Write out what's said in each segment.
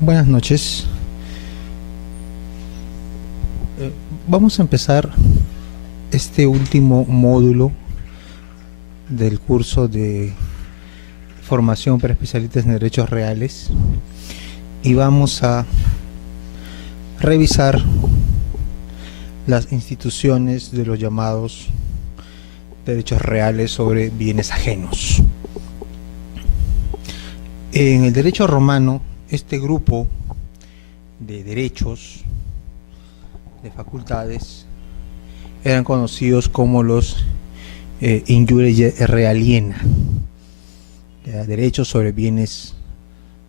Buenas noches. Vamos a empezar este último módulo del curso de formación para especialistas en derechos reales y vamos a revisar las instituciones de los llamados derechos reales sobre bienes ajenos. En el derecho romano, este grupo de derechos, de facultades, eran conocidos como los injure re aliena, derechos sobre bienes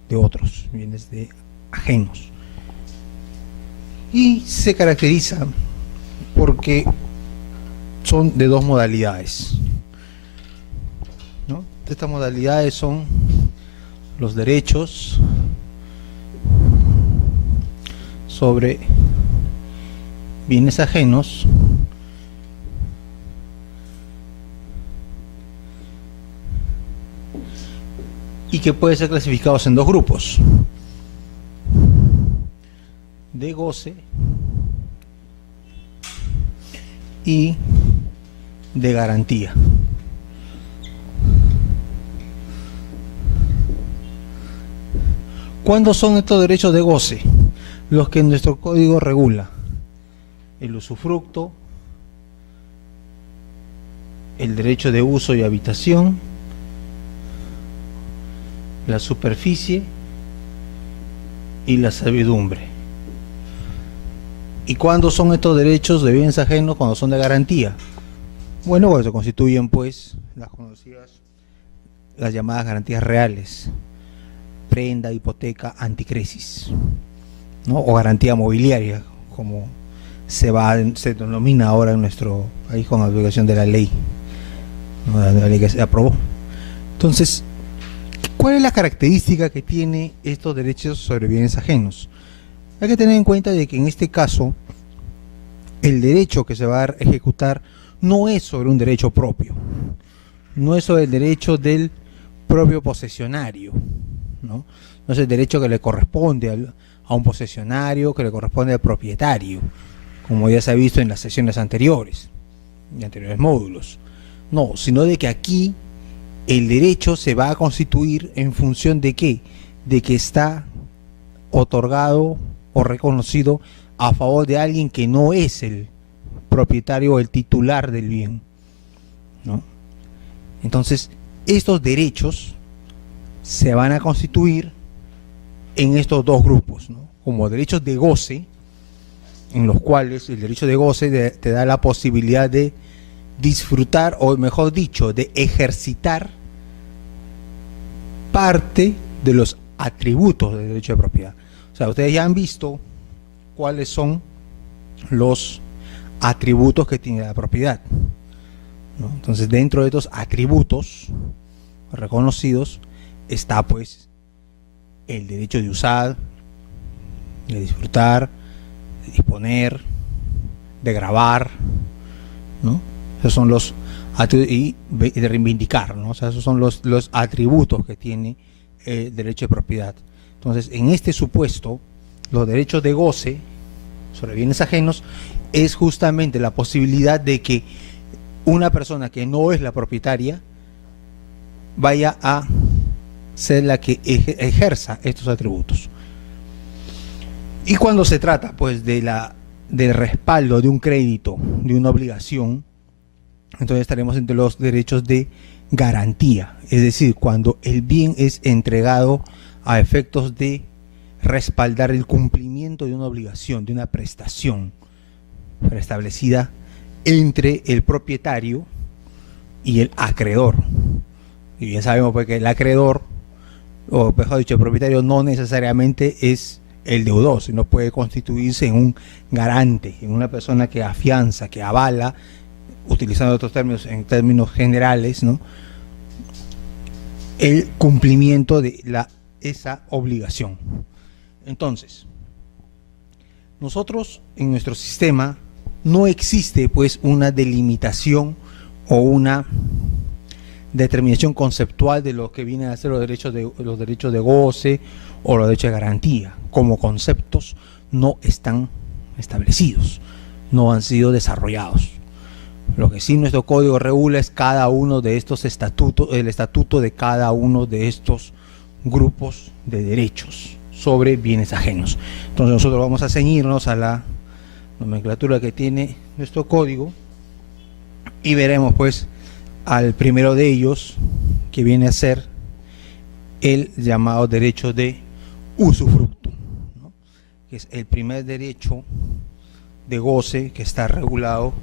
de otros, bienes de ajenos. Y se caracteriza porque son de dos modalidades, ¿no? Estas modalidades son los derechos sobre bienes ajenos y que pueden ser clasificados en dos grupos: de goce y de garantía. ¿Cuándo son estos derechos de goce? Los que nuestro código regula: el usufructo, el derecho de uso y habitación, la superficie y la servidumbre. ¿Y cuándo son estos derechos de bienes ajenos? Cuando son de garantía. Bueno, pues se constituyen pues las conocidas, las llamadas garantías reales: prenda, hipoteca, anticresis, ¿no? O garantía mobiliaria, como se denomina ahora en nuestro país con la aplicación de la ley, ¿no? La ley que se aprobó. Entonces, ¿cuál es la característica que tiene estos derechos sobre bienes ajenos? Hay que tener en cuenta de que en este caso el derecho que se va a ejecutar no es sobre un derecho propio, no es sobre el derecho del propio posesionario, ¿no? No es el derecho que le corresponde a un posesionario, que le corresponde al propietario, como ya se ha visto en las sesiones anteriores, en anteriores módulos. No, sino de que aquí el derecho se va a constituir en función de ¿qué? De que está otorgado o reconocido a favor de alguien que no es el propietario o el titular del bien, ¿no? Entonces, estos derechos se van a constituir en estos dos grupos, ¿no? Como derechos de goce, en los cuales el derecho de goce te da la posibilidad de disfrutar, o mejor dicho, de ejercitar parte de los atributos del derecho de propiedad. O sea, ustedes ya han visto cuáles son los atributos que tiene la propiedad, ¿no? Entonces, dentro de estos atributos reconocidos está pues el derecho de usar, de disfrutar, de disponer, de gravar, ¿no? Esos son los y de reivindicar, ¿no? O sea, esos son los atributos que tiene el derecho de propiedad. Entonces, en este supuesto, los derechos de goce sobre bienes ajenos es justamente la posibilidad de que una persona que no es la propietaria vaya a ser la que ejerza estos atributos. Y cuando se trata pues del respaldo de un crédito, de una obligación, entonces estaremos entre los derechos de garantía, es decir, cuando el bien es entregado a efectos de respaldar el cumplimiento de una obligación, de una prestación preestablecida entre el propietario y el acreedor. Y bien sabemos pues que el acreedor, o mejor dicho, el propietario, no necesariamente es el deudor, sino puede constituirse en un garante, en una persona que afianza, que avala, utilizando otros términos, en términos generales, ¿no?, el cumplimiento de esa obligación. Entonces, nosotros en nuestro sistema no existe pues una delimitación o una determinación conceptual de lo que vienen a ser los derechos de goce o los derechos de garantía. como conceptos no están establecidos, no han sido desarrollados. Lo que sí nuestro código regula es cada uno de estos estatutos, el estatuto de cada uno de estos grupos de derechos sobre bienes ajenos. Entonces nosotros vamos a ceñirnos a la nomenclatura que tiene nuestro código y veremos pues al primero de ellos, que viene a ser el llamado derecho de usufructo, ¿no? Que es el primer derecho de goce que está regulado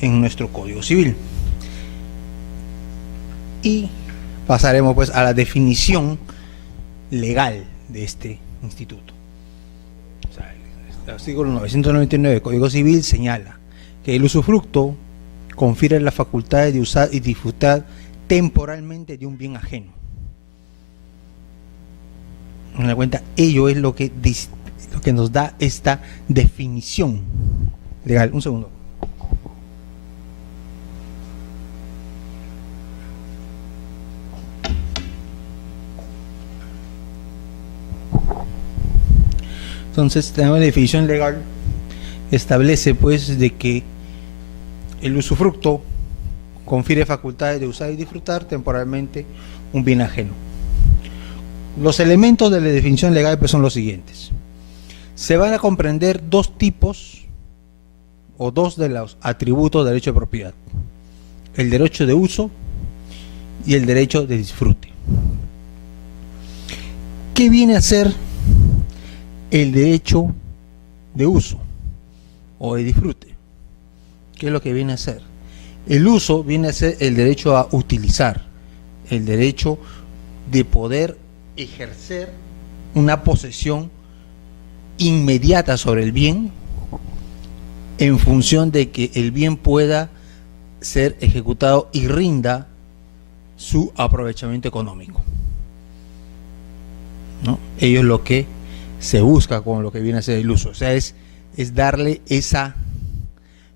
en nuestro Código Civil. Y pasaremos pues a la definición legal de este instituto. O sea, el artículo 999 del Código Civil señala que el usufructo confiere las facultades de usar y disfrutar temporalmente de un bien ajeno. En la cuenta, ello es lo que nos da esta definición legal. Un segundo. Entonces tenemos la definición legal, establece pues de que el usufructo confiere facultades de usar y disfrutar temporalmente un bien ajeno. Los elementos de la definición legal pues son los siguientes. Se van a comprender dos tipos o dos de los atributos del derecho de propiedad: el derecho de uso y el derecho de disfrute. ¿Qué viene a ser el derecho de uso o de disfrute? ¿Qué es lo que viene a ser? El uso viene a ser el derecho a utilizar, el derecho de poder ejercer una posesión inmediata sobre el bien en función de que el bien pueda ser ejecutado y rinda su aprovechamiento económico, ¿no? Ello es lo que se busca con lo que viene a ser el uso. O sea, es darle esa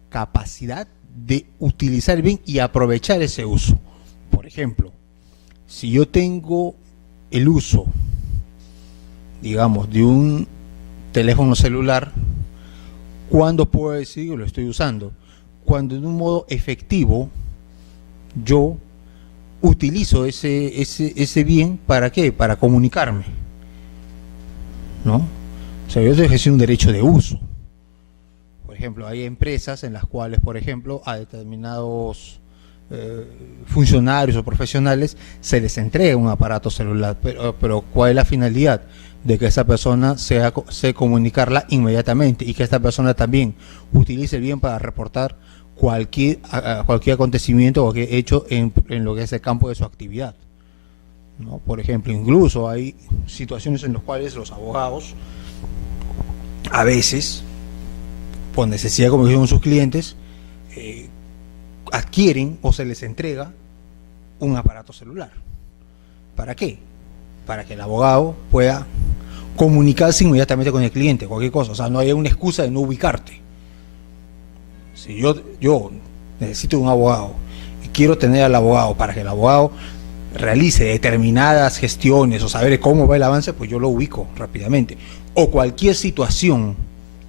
capacidad de utilizar el bien y aprovechar ese uso. Por ejemplo, si yo tengo el uso, digamos, de un teléfono celular, ¿cuándo puedo decir que lo estoy usando? Cuando de un modo efectivo yo utilizo ese bien, ¿para qué? Para comunicarme, ¿no? O sea, yo estoy ejerciendo un derecho de uso. Por ejemplo, hay empresas en las cuales, por ejemplo, a determinados funcionarios o profesionales se les entrega un aparato celular, pero ¿cuál es la finalidad? De que esa persona se comunicarla inmediatamente y que esta persona también utilice el bien para reportar cualquier acontecimiento o cualquier hecho en lo que es el campo de su actividad, ¿no? Por ejemplo, incluso hay situaciones en las cuales los abogados a veces, por necesidad, como dijeron sus clientes, adquieren o se les entrega un aparato celular. ¿Para qué? Para que el abogado pueda comunicarse inmediatamente con el cliente, cualquier cosa. O sea, no hay una excusa de no ubicarte. Si yo necesito un abogado y quiero tener al abogado para que el abogado realice determinadas gestiones o saber cómo va el avance, pues yo lo ubico rápidamente. O cualquier situación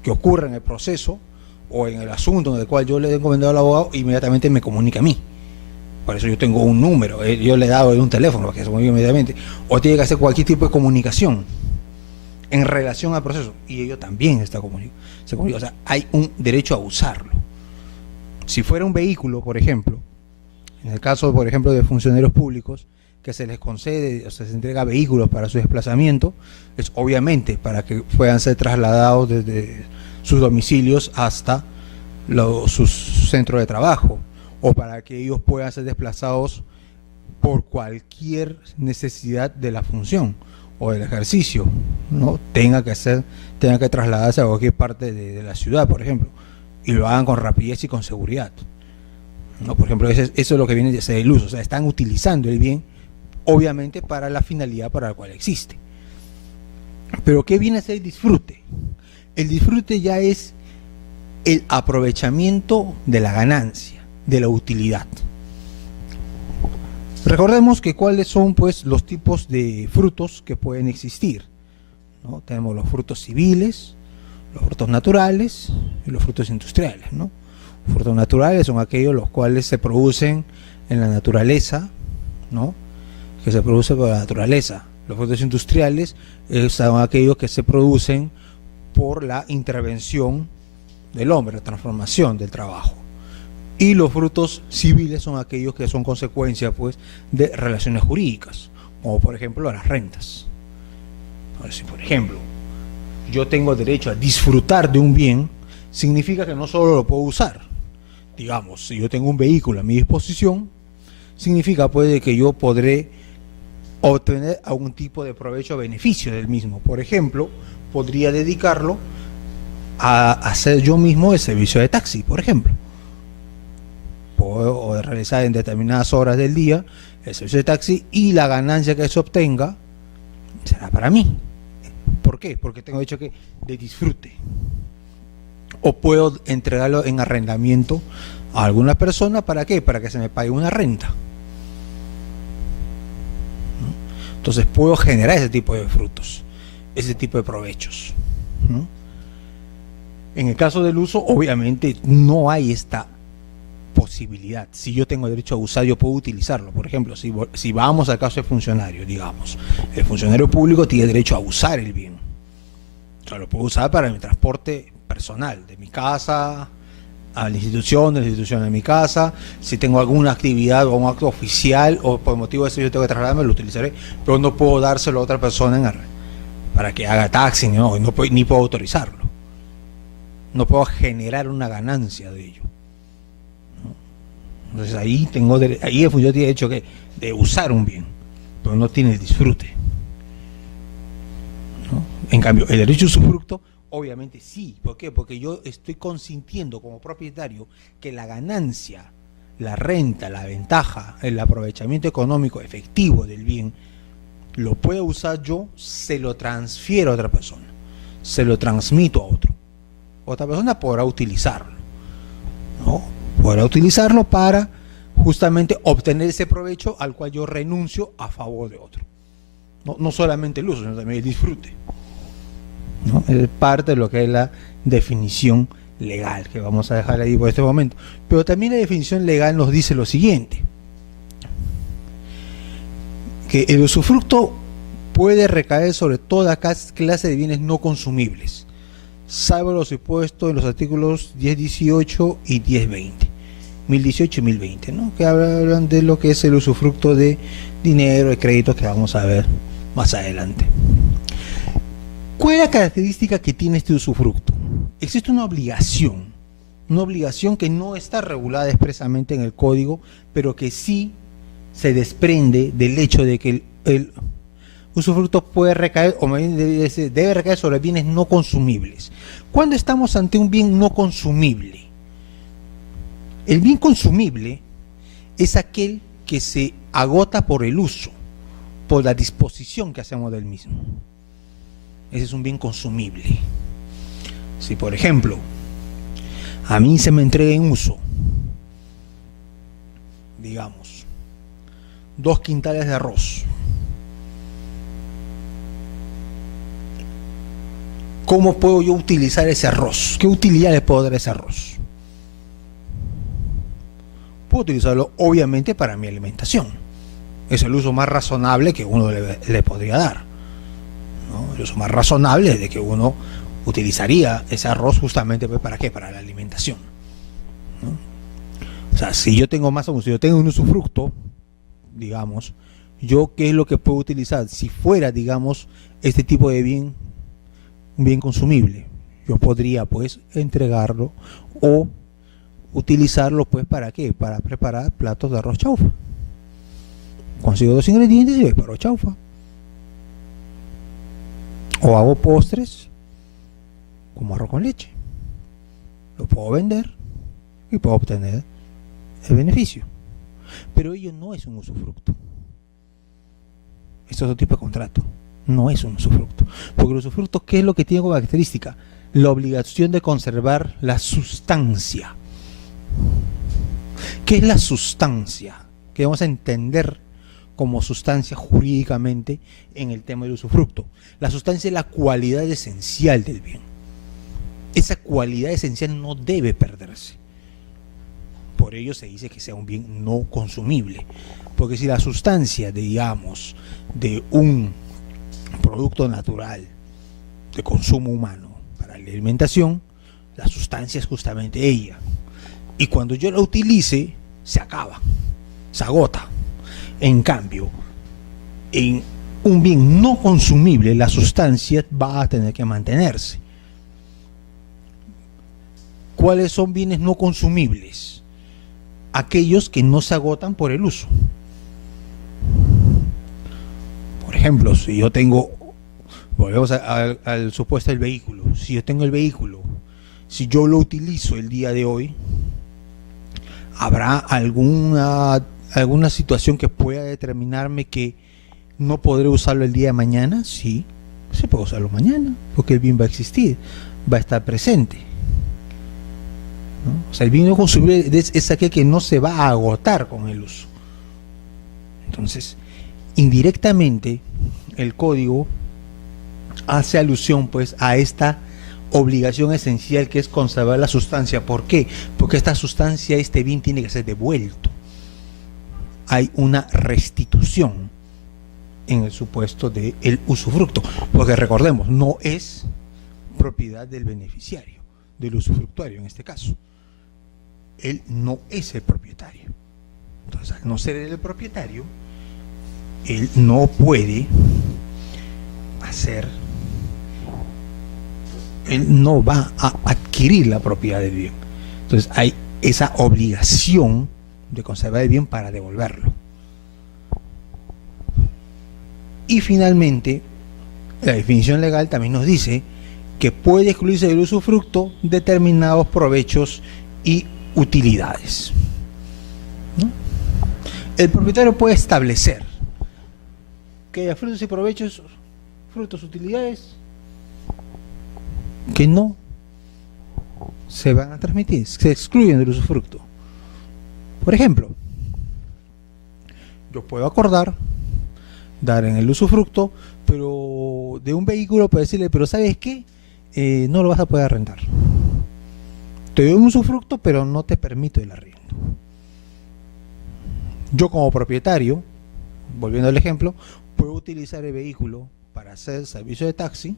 que ocurra en el proceso o en el asunto en el cual yo le he encomendado al abogado, inmediatamente me comunica a mí. Por eso yo tengo un número, yo le he dado un teléfono para que se comunique inmediatamente. O tiene que hacer cualquier tipo de comunicación en relación al proceso, y ello también está comunicado. O sea, hay un derecho a usarlo. Si fuera un vehículo, por ejemplo, en el caso, por ejemplo, de funcionarios públicos, que se les concede o se les entrega vehículos para su desplazamiento, es obviamente para que puedan ser trasladados desde sus domicilios hasta sus centros de trabajo, o para que ellos puedan ser desplazados por cualquier necesidad de la función o del ejercicio, ¿no? Tenga que trasladarse a cualquier parte de la ciudad, por ejemplo, y lo hagan con rapidez y con seguridad, ¿no? Por ejemplo, eso es lo que viene de ser el uso. O sea, están utilizando el bien, obviamente, para la finalidad para la cual existe. Pero ¿qué viene a ser el disfrute? El disfrute ya es el aprovechamiento de la ganancia, de la utilidad. Recordemos que cuáles son pues los tipos de frutos que pueden existir, ¿no? Tenemos los frutos civiles, los frutos naturales y los frutos industriales, ¿no? Los frutos naturales son aquellos los cuales se producen en la naturaleza, ¿no? Que se producen por la naturaleza. Los frutos industriales son aquellos que se producen por la intervención del hombre, la transformación del trabajo. Y los frutos civiles son aquellos que son consecuencia, pues, de relaciones jurídicas, como por ejemplo las rentas. Ahora, si por ejemplo yo tengo derecho a disfrutar de un bien, significa que no solo lo puedo usar. Digamos, si yo tengo un vehículo a mi disposición, significa pues que yo podré obtener algún tipo de provecho o beneficio del mismo. Por ejemplo, podría dedicarlo a hacer yo mismo el servicio de taxi, por ejemplo. Puedo realizar en determinadas horas del día el servicio de taxi y la ganancia que se obtenga será para mí. ¿Por qué? Porque tengo derecho de disfrute. O puedo entregarlo en arrendamiento a alguna persona. ¿Para qué? Para que se me pague una renta. Entonces puedo generar ese tipo de frutos, ese tipo de provechos, ¿no? En el caso del uso, obviamente no hay esta posibilidad. Si yo tengo derecho a usar, yo puedo utilizarlo. Por ejemplo, si vamos al caso del funcionario, digamos, el funcionario público tiene derecho a usar el bien. O sea, lo puedo usar para mi transporte personal, de mi casa a la institución, de la institución a mi casa. Si tengo alguna actividad o un acto oficial o por motivo de eso yo tengo que trasladarme, lo utilizaré, pero no puedo dárselo a otra persona para que haga taxi, ni puedo autorizarlo. No puedo generar una ganancia de ello, ¿no? Entonces ahí el funcionario tiene derecho de usar un bien, pero no tiene el disfrute, ¿no? En cambio, el derecho a usufructo, obviamente sí. ¿Por qué? Porque yo estoy consintiendo como propietario que la ganancia, la renta, la ventaja, el aprovechamiento económico efectivo del bien, lo puedo usar yo, se lo transfiero a otra persona, se lo transmito a otro. Otra persona podrá utilizarlo, ¿no? Podrá utilizarlo para justamente obtener ese provecho al cual yo renuncio a favor de otro. No solamente el uso, sino también el disfrute, ¿no? Es parte de lo que es la definición legal, que vamos a dejar ahí por este momento. Pero también la definición legal nos dice lo siguiente: que el usufructo puede recaer sobre toda clase de bienes no consumibles, salvo los supuestos en los artículos 1018 y 1020, 1018 y 1020, ¿no? Que hablan de lo que es el usufructo de dinero, de créditos, que vamos a ver más adelante. ¿Cuál es la característica que tiene este usufructo? Existe una obligación que no está regulada expresamente en el código, pero que sí se desprende del hecho de que el usufructo puede recaer, o más bien debe recaer sobre bienes no consumibles. ¿Cuándo estamos ante un bien no consumible? El bien consumible es aquel que se agota por el uso, por la disposición que hacemos del mismo. Ese es un bien consumible. Si, por ejemplo, a mí se me entrega en uso, digamos, 2 quintales de arroz, ¿cómo puedo yo utilizar ese arroz? ¿Qué utilidad le puedo dar a ese arroz? Puedo utilizarlo, obviamente, para mi alimentación. Es el uso más razonable que uno le podría dar, ¿no? El uso más razonable es de que uno utilizaría ese arroz justamente, pues, ¿para qué? Para la alimentación, ¿no? O sea, si yo tengo si yo tengo un usufructo, digamos, yo ¿qué es lo que puedo utilizar? Si fuera, digamos, este tipo de bien, un bien consumible, yo podría, pues, entregarlo o utilizarlo, pues, ¿para qué? Para preparar platos de arroz chaufa. Consigo 2 ingredientes y preparo chaufa. O hago postres como arroz con leche. Lo puedo vender y puedo obtener el beneficio. Pero ello no es un usufructo. Esto es otro tipo de contrato. No es un usufructo. Porque el usufructo, ¿qué es lo que tiene como característica? La obligación de conservar la sustancia. ¿Qué es la sustancia? Que vamos a entender como sustancia jurídicamente en el tema del usufructo. La sustancia es la cualidad esencial del bien. Esa cualidad esencial no debe perderse. Por ello se dice que sea un bien no consumible. Porque si la sustancia, digamos, de un producto natural de consumo humano para la alimentación, la sustancia es justamente ella. Y cuando yo la utilice, se acaba, se agota. En cambio, en un bien no consumible, la sustancia va a tener que mantenerse. ¿Cuáles son bienes no consumibles? Aquellos que no se agotan por el uso. Por ejemplo, si yo tengo, volvemos al supuesto del vehículo, si yo tengo el vehículo, si yo lo utilizo el día de hoy, ¿habrá alguna situación que pueda determinarme que no podré usarlo el día de mañana? Sí, se puede usarlo mañana, porque el bien va a existir, va a estar presente, ¿no? O sea, el bien no consumible es aquel que no se va a agotar con el uso. Entonces, indirectamente, el código hace alusión pues a esta obligación esencial que es conservar la sustancia. ¿Por qué? Porque esta sustancia, este bien tiene que ser devuelto. Hay una restitución en el supuesto del usufructo, porque recordemos, no es propiedad del beneficiario, del usufructuario en este caso. Él no es el propietario. Entonces, al no ser el propietario, él no puede él no va a adquirir la propiedad del bien. Entonces hay esa obligación de conservar el bien para devolverlo. Y finalmente, la definición legal también nos dice que puede excluirse del usufructo determinados provechos y utilidades, ¿no? El propietario puede establecer que haya frutos y provechos, frutos, utilidades, que no se van a transmitir, se excluyen del usufructo. Por ejemplo, yo puedo acordar dar en el usufructo, pero de un vehículo, para decirle, pero ¿sabes qué? No lo vas a poder arrendar. Te doy un usufructo, pero no te permito el arriendo. Yo como propietario, volviendo al ejemplo, puedo utilizar el vehículo para hacer servicio de taxi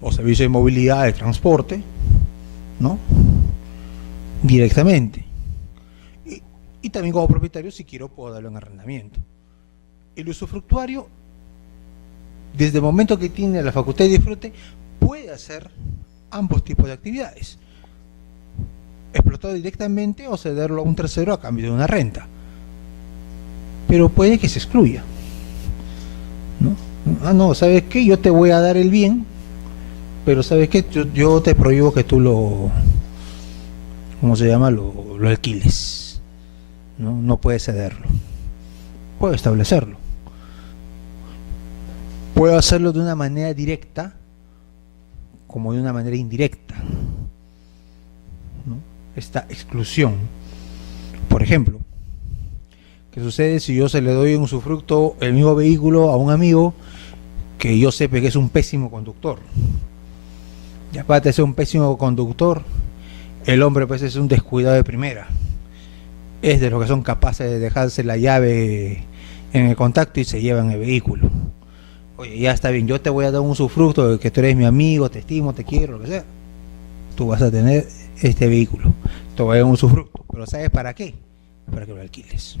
o servicio de movilidad, de transporte, ¿no? Directamente. Y también como propietario, si quiero, puedo darlo en arrendamiento. El usufructuario, desde el momento que tiene la facultad de disfrute, puede hacer ambos tipos de actividades: explotarlo directamente o cederlo a un tercero a cambio de una renta. Pero puede que se excluya, ¿no? Ah, no, ¿sabes qué? Yo te voy a dar el bien, pero ¿sabes qué? Yo te prohíbo que tú lo, ¿cómo se llama? Lo alquiles, ¿no? No puedes cederlo. Puedo establecerlo. Puedo hacerlo de una manera directa como de una manera indirecta, ¿no? Esta exclusión. Por ejemplo, ¿qué sucede si yo se le doy un usufructo, el mismo vehículo, a un amigo que yo sepa que es un pésimo conductor? Y aparte de ser un pésimo conductor, el hombre pues es un descuidado de primera. Es de los que son capaces de dejarse la llave en el contacto y se llevan el vehículo. Oye, ya está bien, yo te voy a dar un usufructo de que tú eres mi amigo, te estimo, te quiero, lo que sea. Tú vas a tener este vehículo, te voy a dar un usufructo, pero ¿sabes para qué? Para que lo alquiles.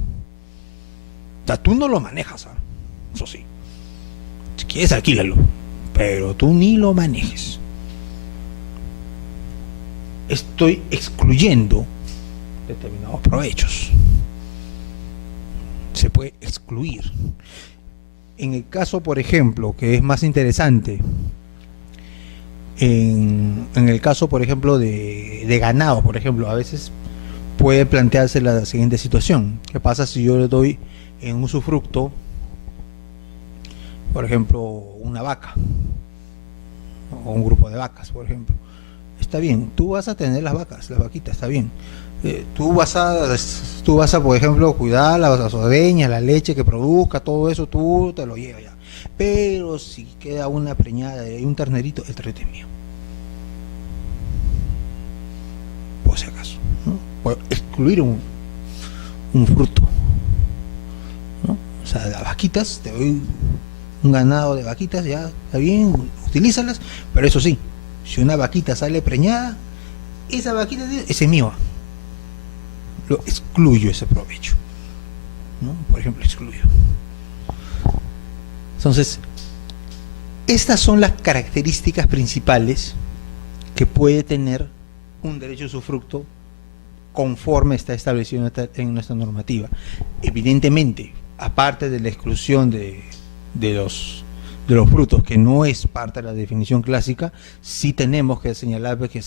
O sea, tú no lo manejas, ¿ah? Eso sí. Si quieres, alquílalo, pero tú ni lo manejes. Estoy excluyendo determinados provechos. Se puede excluir. En el caso, por ejemplo, que es más interesante, en el caso, por ejemplo, de ganado, por ejemplo, a veces puede plantearse la siguiente situación: ¿qué pasa si yo le doy en un usufructo, por ejemplo, una vaca o un grupo de vacas, por ejemplo? está bien, tú vas a tener las vaquitas, está bien. Tú vas a, por ejemplo, cuidar las ordeñas, la leche que produzca, todo eso, tú te lo llevas ya. Pero si queda una preñada y un ternerito, el ternerito es mío. Por si acaso, ¿no? Puedo excluir un fruto, ¿no? O sea, las vaquitas, te doy un ganado de vaquitas, ya está bien, utilízalas, pero eso sí, si una vaquita sale preñada, esa vaquita, ese es mío. Lo excluyo ese provecho, ¿no? Por ejemplo, excluyo. Entonces, estas son las características principales que puede tener un derecho de usufructo conforme está establecido en nuestra normativa. Evidentemente, aparte de la exclusión de los frutos, que no es parte de la definición clásica, sí tenemos que señalar que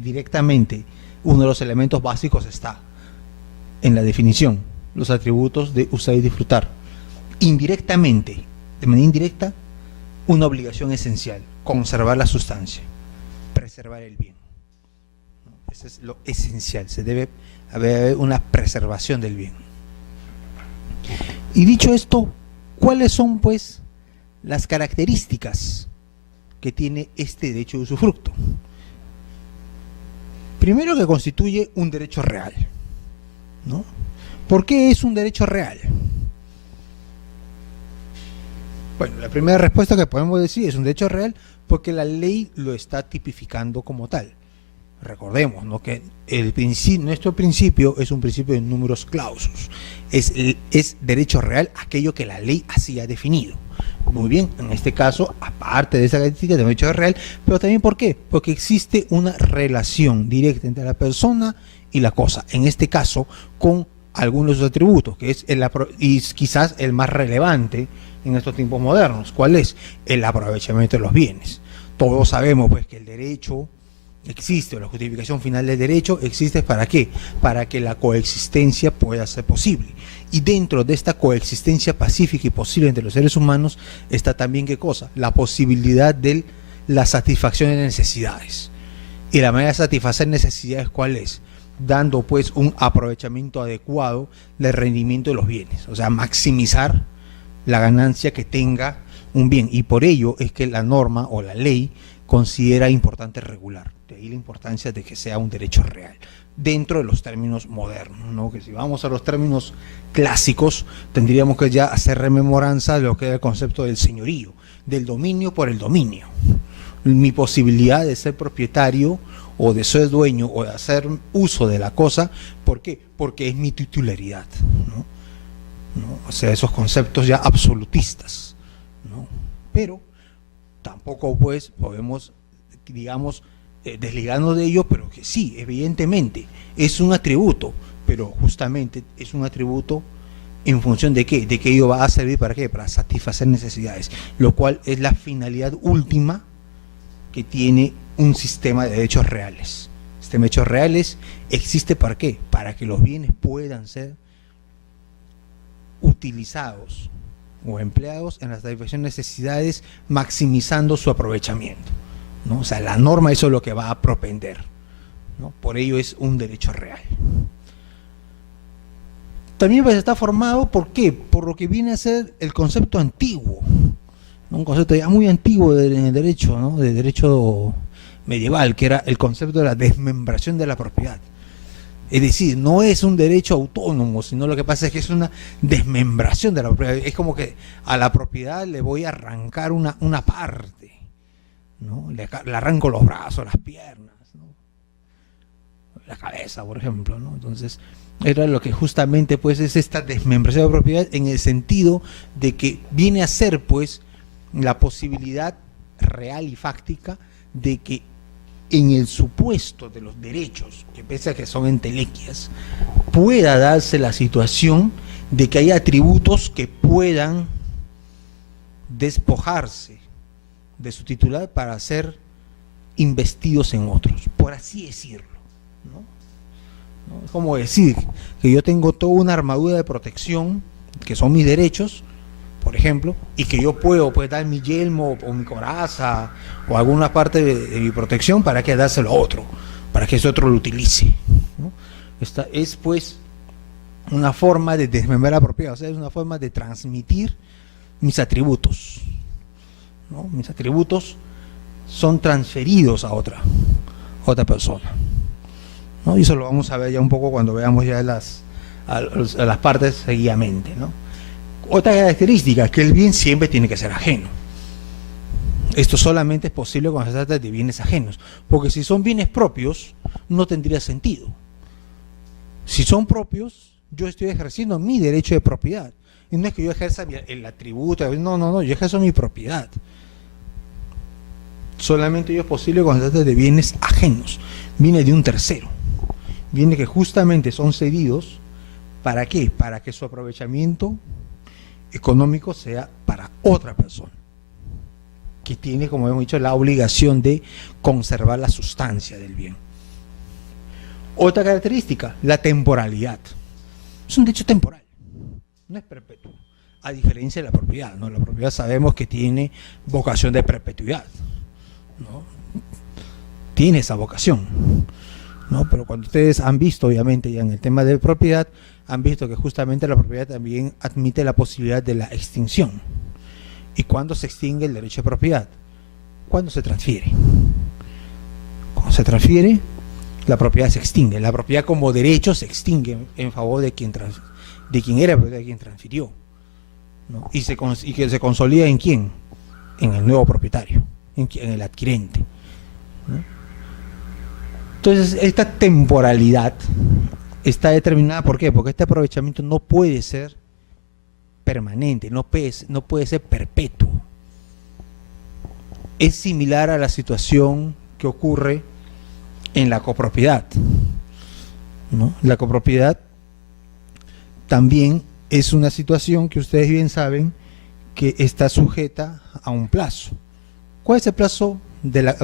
directamente uno de los elementos básicos está en la definición, los atributos de usar y disfrutar. Indirectamente, de manera indirecta, una obligación esencial: conservar la sustancia, preservar el bien. Eso es lo esencial, se debe haber una preservación del bien. Y dicho esto, ¿cuáles son pues las características que tiene este derecho de usufructo? Primero, que constituye un derecho real, ¿no? ¿Por qué es un derecho real? Bueno, la primera respuesta que podemos decir es un derecho real porque la ley lo está tipificando como tal. Recordemos, ¿no?, que nuestro principio es un principio de numerus clausus. Es derecho real aquello que la ley así ha definido. Muy bien, en este caso, aparte de esa característica de derecho real, pero también ¿por qué? Porque existe una relación directa entre la persona y la cosa. En este caso, con algunos de sus atributos, que es y quizás el más relevante en estos tiempos modernos. ¿Cuál es? El aprovechamiento de los bienes. Todos sabemos pues que el derecho existe, o la justificación final del derecho existe. ¿Para qué? Para que la coexistencia pueda ser posible. Y dentro de esta coexistencia pacífica y posible entre los seres humanos está también, ¿qué cosa? La posibilidad de la satisfacción de necesidades. Y la manera de satisfacer necesidades, ¿cuál es? Dando pues un aprovechamiento adecuado del rendimiento de los bienes, o sea, maximizar la ganancia que tenga un bien. Y por ello es que la norma o la ley considera importante regular. De ahí la importancia de que sea un derecho real dentro de los términos modernos, ¿no? Que si vamos a los términos clásicos, tendríamos que ya hacer rememoranza de lo que es el concepto del señorío, del dominio por el dominio. Mi posibilidad de ser propietario o de ser dueño o de hacer uso de la cosa, ¿por qué? Porque es mi titularidad, ¿no? O sea, esos conceptos ya absolutistas, ¿no? Pero tampoco pues podemos, digamos, desligarnos de ello, pero que sí, evidentemente es un atributo, pero justamente es un atributo en función de qué, de que ello va a servir para qué, para satisfacer necesidades, lo cual es la finalidad última que tiene un sistema de derechos reales. El sistema de derechos reales existe ¿para qué? Para que los bienes puedan ser utilizados o empleados en la satisfacción de necesidades, maximizando su aprovechamiento, ¿no? O sea, la norma eso es lo que va a propender, ¿no? Por ello es un derecho real. También pues está formado, ¿por qué? Por lo que viene a ser el concepto antiguo, ¿no? Un concepto ya muy antiguo en el derecho, ¿no? De derecho medieval, que era el concepto de la desmembración de la propiedad. Es decir, no es un derecho autónomo, sino lo que pasa es que es una desmembración de la propiedad. Es como que a la propiedad le voy a arrancar una parte, ¿no? Le arranco los brazos, las piernas, ¿no? La cabeza, por ejemplo, ¿no? Entonces, era lo que justamente pues es esta desmembración de la propiedad, en el sentido de que viene a ser pues la posibilidad real y fáctica de que en el supuesto de los derechos, que pese a que son entelequias, pueda darse la situación de que hay atributos que puedan despojarse de su titular para ser investidos en otros, por así decirlo, ¿no? Es como decir que yo tengo toda una armadura de protección, que son mis derechos, por ejemplo, y que yo puedo pues dar mi yelmo o mi coraza o alguna parte de mi protección para que dárselo a otro, para que ese otro lo utilice, ¿no? Esta es pues una forma de desmembrar la propiedad, o sea, es una forma de transmitir mis atributos, ¿no? Mis atributos son transferidos a otra persona, ¿no? Y eso lo vamos a ver ya un poco cuando veamos ya a las partes seguidamente, ¿no? Otra característica es que el bien siempre tiene que ser ajeno. Esto solamente es posible cuando se trata de bienes ajenos, porque si son bienes propios no tendría sentido. Si son propios, yo estoy ejerciendo mi derecho de propiedad, y no es que yo ejerza el atributo, no, yo ejerzo mi propiedad. Solamente ello es posible cuando se trata de bienes ajenos, bienes de un tercero, bienes que justamente son cedidos. ¿Para qué? Para que su aprovechamiento económico sea para otra persona, que tiene, como hemos dicho, la obligación de conservar la sustancia del bien. Otra característica, la temporalidad. Es un derecho temporal, no es perpetuo, a diferencia de la propiedad, ¿no? La propiedad sabemos que tiene vocación de perpetuidad, ¿no? Tiene esa vocación, ¿no? Pero cuando ustedes han visto, obviamente, ya en el tema de propiedad, han visto que justamente la propiedad también admite la posibilidad de la extinción. ¿Y cuándo se extingue el derecho de propiedad? Cuando se transfiere. Cuando se transfiere, la propiedad se extingue. La propiedad como derecho se extingue en favor de quien era, pero de quien transfirió, ¿no? Y que se consolida ¿en quién? En el nuevo propietario, en el adquirente, ¿no? Entonces, esta temporalidad está determinada, ¿por qué? Porque este aprovechamiento no puede ser permanente, no puede ser perpetuo. Es similar a la situación que ocurre en la copropiedad, ¿no? La copropiedad también es una situación que ustedes bien saben que está sujeta a un plazo. ¿Cuál es el plazo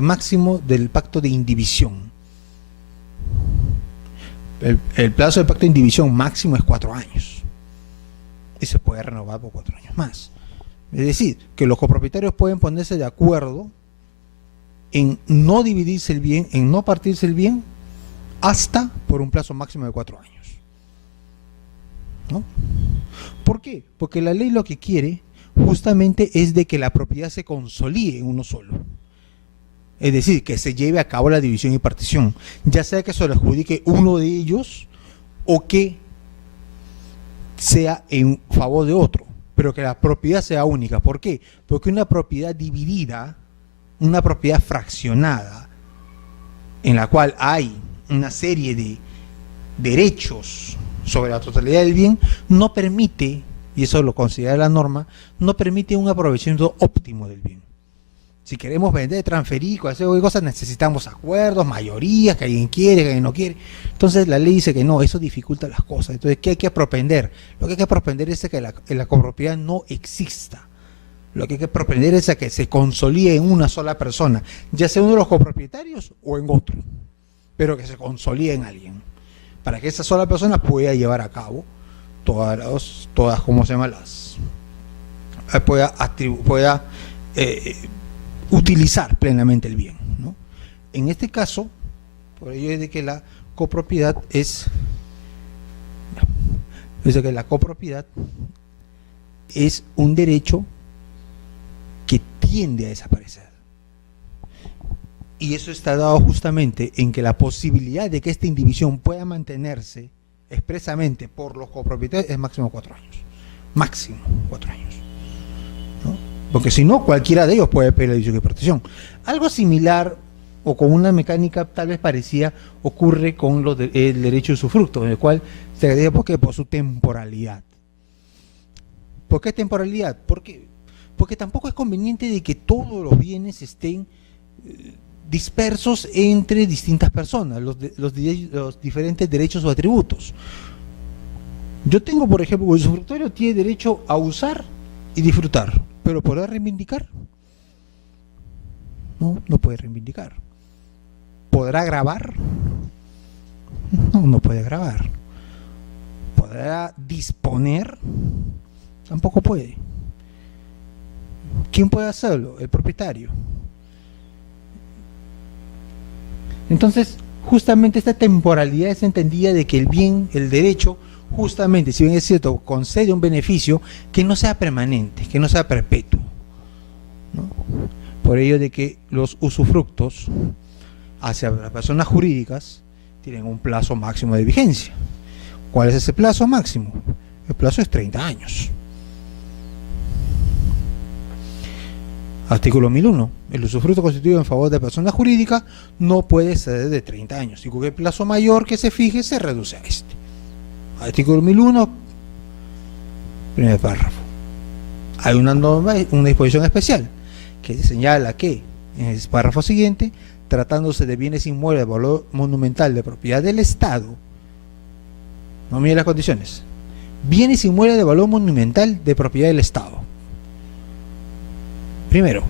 máximo del pacto de indivisión? El plazo del pacto de indivisión máximo es 4 años y se puede renovar por 4 años más. Es decir, que los copropietarios pueden ponerse de acuerdo en no dividirse el bien, en no partirse el bien, hasta por un plazo máximo de 4 años, ¿no? ¿Por qué? Porque la ley lo que quiere justamente es de que la propiedad se consolide en uno solo. Es decir, que se lleve a cabo la división y partición, ya sea que se lo adjudique uno de ellos o que sea en favor de otro, pero que la propiedad sea única. ¿Por qué? Porque una propiedad dividida, una propiedad fraccionada, en la cual hay una serie de derechos sobre la totalidad del bien, no permite, y eso lo considera la norma, no permite un aprovechamiento óptimo del bien. Si queremos vender, transferir, cualquier cosa, necesitamos acuerdos, mayorías, que alguien quiere, que alguien no quiere. Entonces la ley dice que no, eso dificulta las cosas. Entonces, ¿qué hay que propender? Lo que hay que propender es que la copropiedad no exista. Lo que hay que propender es que se consolide en una sola persona, ya sea uno de los copropietarios o en otro, pero que se consolide en alguien, para que esa sola persona pueda llevar a cabo todas ¿cómo se llama? Pueda utilizar plenamente el bien, ¿no? En este caso, por ello es de que la copropiedad es un derecho que tiende a desaparecer. Y eso está dado justamente en que la posibilidad de que esta indivisión pueda mantenerse expresamente por los copropietarios es máximo 4 años. Máximo 4 años, ¿no? Porque si no, cualquiera de ellos puede pedir la división y partición. Algo similar o con una mecánica tal vez parecida ocurre con el derecho de usufructo, en el cual se agrega, ¿por qué? Por su temporalidad. ¿Por qué temporalidad? Porque tampoco es conveniente de que todos los bienes estén dispersos entre distintas personas, los diferentes derechos o atributos. Yo tengo, por ejemplo, el usufructuario tiene derecho a usar y disfrutar, pero ¿podrá reivindicar? No puede reivindicar. ¿Podrá grabar? No puede grabar. ¿Podrá disponer? Tampoco puede. ¿Quién puede hacerlo? El propietario. Entonces, justamente esta temporalidad es entendida de que el bien, el derecho, justamente, si bien es cierto, concede un beneficio que no sea permanente, que no sea perpetuo, ¿no? Por ello de que los usufructos hacia las personas jurídicas tienen un plazo máximo de vigencia. ¿Cuál es ese plazo máximo? El plazo es 30 años. Artículo 1001. El usufructo constituido en favor de persona jurídica no puede exceder de 30 años. Y cualquier plazo mayor que se fije se reduce a este. Artículo 1001, primer párrafo. Hay una norma, una disposición especial que señala que en el párrafo siguiente, tratándose de bienes inmuebles de valor monumental de propiedad del Estado, no mire las condiciones, bienes inmuebles de valor monumental de propiedad del Estado. Primero.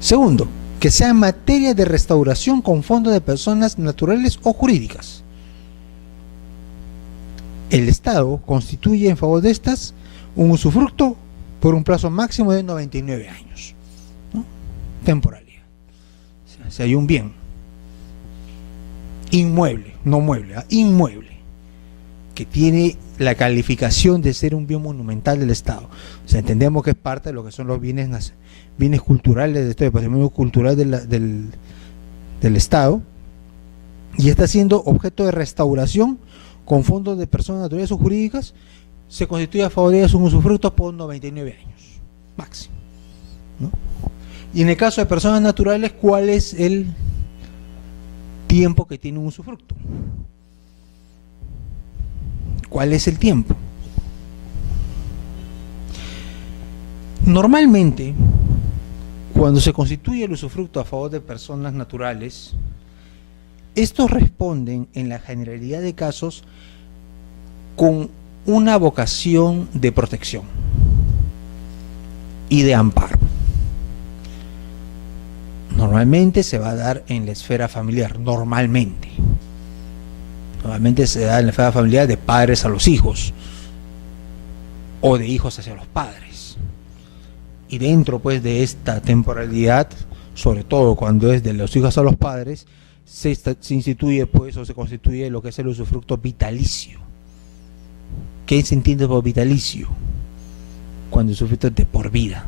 Segundo, que sea en materia de restauración con fondos de personas naturales o jurídicas. El Estado constituye en favor de estas un usufructo por un plazo máximo de 99 años, ¿no? Temporalidad. O sea, si hay un bien inmueble, no mueble, inmueble, que tiene la calificación de ser un bien monumental del Estado. O sea, entendemos que es parte de lo que son los bienes culturales, de este patrimonio cultural del Estado, y está siendo objeto de restauración con fondos de personas naturales o jurídicas, se constituye a favor de ellas un usufructo por 99 años máximo, ¿no? Y en el caso de personas naturales, ¿cuál es el tiempo que tiene un usufructo? ¿Cuál es el tiempo? Normalmente, cuando se constituye el usufructo a favor de personas naturales, estos responden en la generalidad de casos con una vocación de protección y de amparo. Normalmente se va a dar en la esfera familiar, normalmente se da en la esfera familiar de padres a los hijos o de hijos hacia los padres. Y dentro pues de esta temporalidad, sobre todo cuando es de los hijos a los padres, se instituye pues o se constituye lo que es el usufructo vitalicio. ¿Qué se entiende por vitalicio? Cuando el usufructo es de por vida,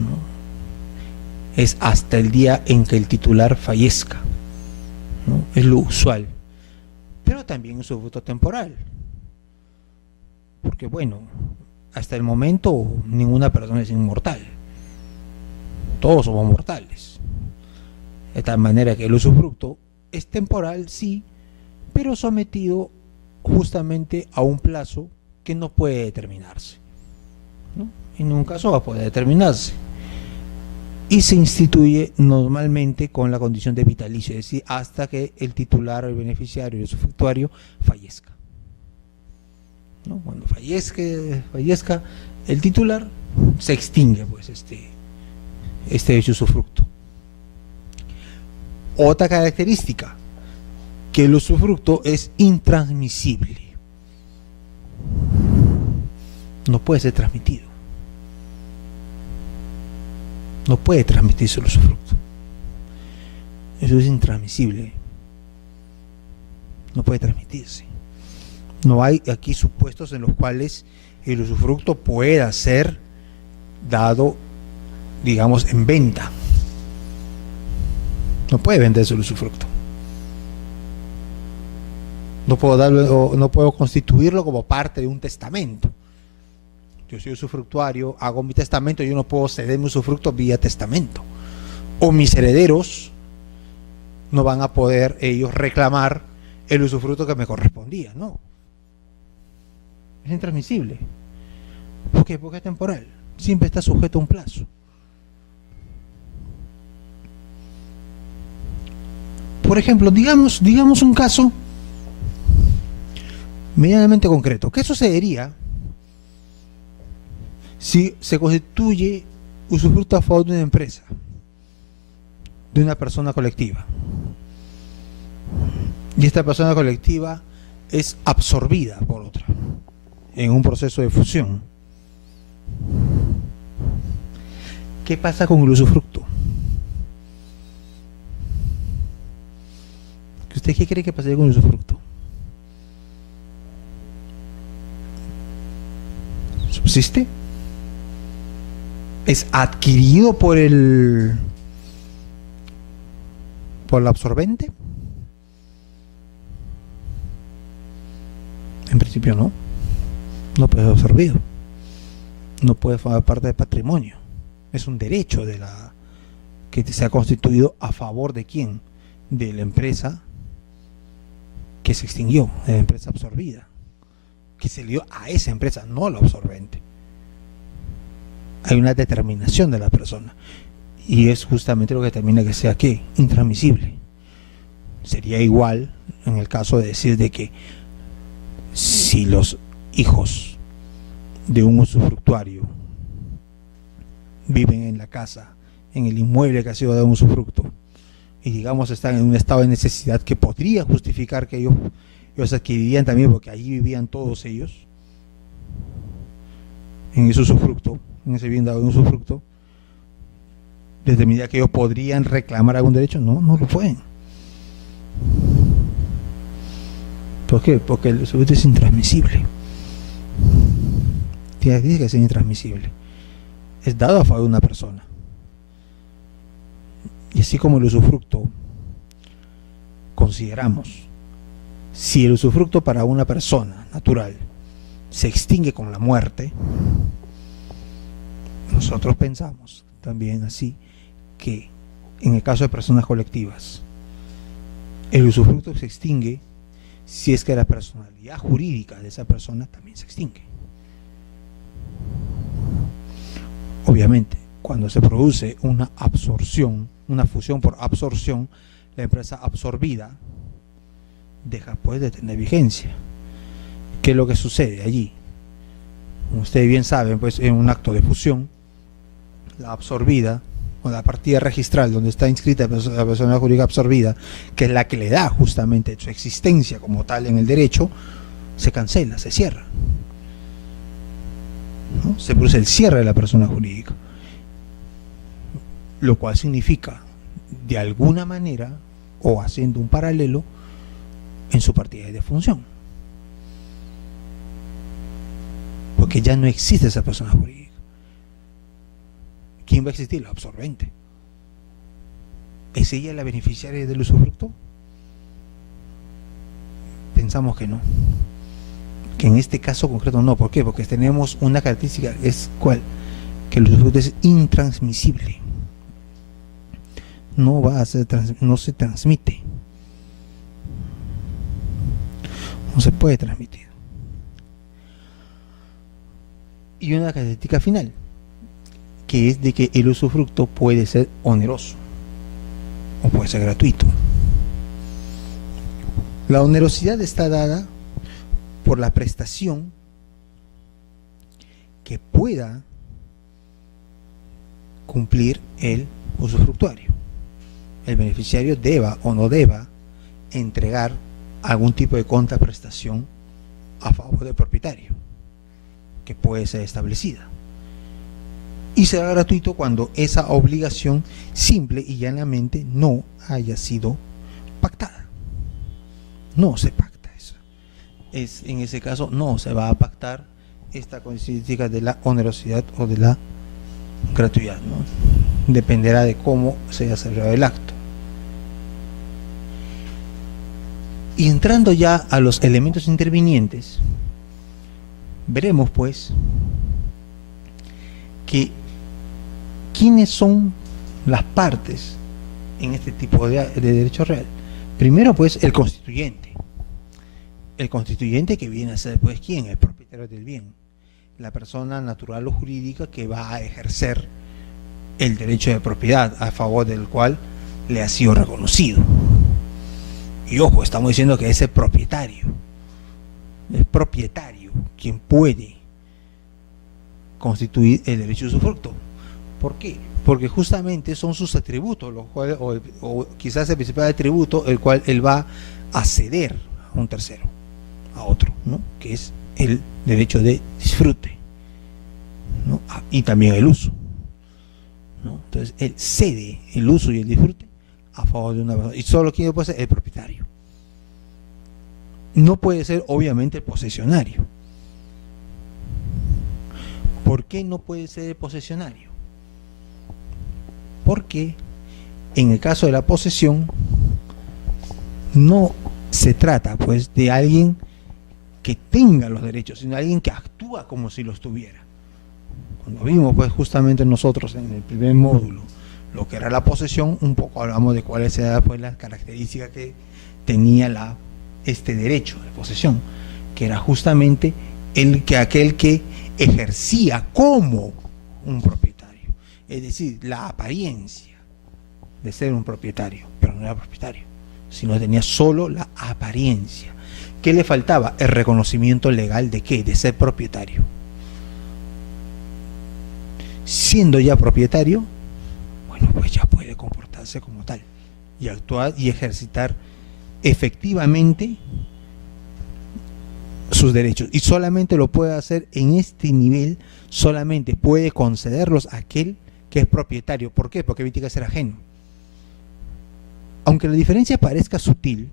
¿no? Es hasta el día en que el titular fallezca, ¿no? Es lo usual. Pero también es un usufructo temporal, porque bueno, hasta el momento ninguna persona es inmortal, todos somos mortales, de tal manera que el usufructo es temporal, sí, pero sometido justamente a un plazo que no puede determinarse, ¿no? En un caso va a poder determinarse y se instituye normalmente con la condición de vitalicio, es decir, hasta que el titular o el beneficiario, el usufructuario, fallezca, ¿no? Cuando fallezca el titular, se extingue pues este usufructo. Otra característica, que el usufructo es intransmisible, no puede ser transmitido, no puede transmitirse el usufructo, eso es intransmisible, no puede transmitirse. No hay aquí supuestos en los cuales el usufructo pueda ser dado, digamos, en venta. No puede venderse el usufructo. No puedo constituirlo como parte de un testamento. Yo soy usufructuario, hago mi testamento, yo no puedo ceder mi usufructo vía testamento. O mis herederos no van a poder ellos reclamar el usufructo que me correspondía, no. Es intransmisible. ¿Por qué? Porque es temporal. Siempre está sujeto a un plazo. Por ejemplo, digamos un caso medianamente concreto. ¿Qué sucedería si se constituye usufructo a favor de una empresa, de una persona colectiva, y esta persona colectiva es absorbida por otra en un proceso de fusión? ¿Qué pasa con el usufructo? ¿Usted qué cree que pasaría con el usufructo? ¿Subsiste? ¿Es adquirido por el absorbente? En principio no. No puede ser absorbido. No puede formar parte del patrimonio. Es un derecho que se ha constituido a favor de quién, de la empresa que se extinguió, de la empresa absorbida, que se le dio a esa empresa, no al absorbente. Hay una determinación de la persona y es justamente lo que determina que sea ¿qué? Intransmisible. Sería igual en el caso de decir de que si los hijos de un usufructuario viven en la casa, en el inmueble que ha sido de un usufructo, y digamos están en un estado de necesidad que podría justificar que ellos adquirirían también, porque allí vivían todos ellos, en ese usufructo, en ese bien dado de un usufructo, desde medida que ellos podrían reclamar algún derecho, no lo pueden. ¿Por qué? Porque el usufructo es intransmisible. Tiene que ser intransmisible. Es dado a favor de una persona. Y así como el usufructo, consideramos, si el usufructo para una persona natural se extingue con la muerte, nosotros pensamos también así que en el caso de personas colectivas, el usufructo se extingue si es que la personalidad jurídica de esa persona también se extingue. Obviamente, cuando se produce una absorción, una fusión por absorción, la empresa absorbida deja pues de tener vigencia. ¿Qué es lo que sucede allí? Como ustedes bien saben, pues en un acto de fusión, la absorbida, o la partida registral donde está inscrita la persona jurídica absorbida, que es la que le da justamente su existencia como tal en el derecho, se cancela, se cierra, ¿no? Se produce el cierre de la persona jurídica, lo cual significa de alguna manera, o haciendo un paralelo, en su partida de defunción, porque ya no existe esa persona jurídica. ¿Quién va a existir? La absorbente. ¿Es ella la beneficiaria del usufructo? Pensamos que no, que en este caso concreto no. ¿Por qué? Porque tenemos una característica, es ¿cuál? Que el usufructo es intransmisible, no va a ser no se transmite, no se puede transmitir. Y una característica final, que es de que el usufructo puede ser oneroso o puede ser gratuito. La onerosidad está dada por la prestación que pueda cumplir el usufructuario. El beneficiario deba o no deba entregar algún tipo de contraprestación a favor del propietario, que puede ser establecida. Y será gratuito cuando esa obligación simple y llanamente no haya sido pactada. No se pacta eso. En ese caso no se va a pactar esta característica de la onerosidad o de la gratuidad, ¿no? Dependerá de cómo se haya celebrado el acto. Y entrando ya a los elementos intervinientes, veremos pues que quiénes son las partes en este tipo de derecho real. Primero pues el constituyente que viene a ser pues ¿quién? El propietario del bien, la persona natural o jurídica que va a ejercer el derecho de propiedad a favor del cual le ha sido reconocido. Y ojo, estamos diciendo que es el propietario quien puede constituir el derecho de usufructo. ¿Por qué? Porque justamente son sus atributos, los cuales, o quizás el principal atributo, el cual él va a ceder a un tercero, a otro, ¿no? Que es el derecho de disfrute, ¿no? Y también el uso, ¿no? Entonces él cede el uso y el disfrute a favor de una persona, y solo quien puede ser el propietario. No puede ser obviamente el posesionario. ¿Por qué no puede ser el posesionario? Porque en el caso de la posesión no se trata pues de alguien que tenga los derechos, sino de alguien que actúa como si los tuviera. Cuando vimos pues justamente nosotros en el primer módulo lo que era la posesión, un poco hablamos de cuáles eran pues las características que tenía este derecho de posesión, que era justamente aquel que ejercía como un propietario, es decir, la apariencia de ser un propietario, pero no era propietario, sino tenía solo la apariencia. ¿Qué le faltaba? El reconocimiento legal de ¿qué? De ser propietario. Siendo ya propietario, bueno, pues ya puede comportarse como tal y actuar y ejercitar efectivamente sus derechos, y solamente lo puede hacer en este nivel, solamente puede concederlos a aquel que es propietario. ¿Por qué? Porque tiene que ser ajeno. Aunque la diferencia parezca sutil,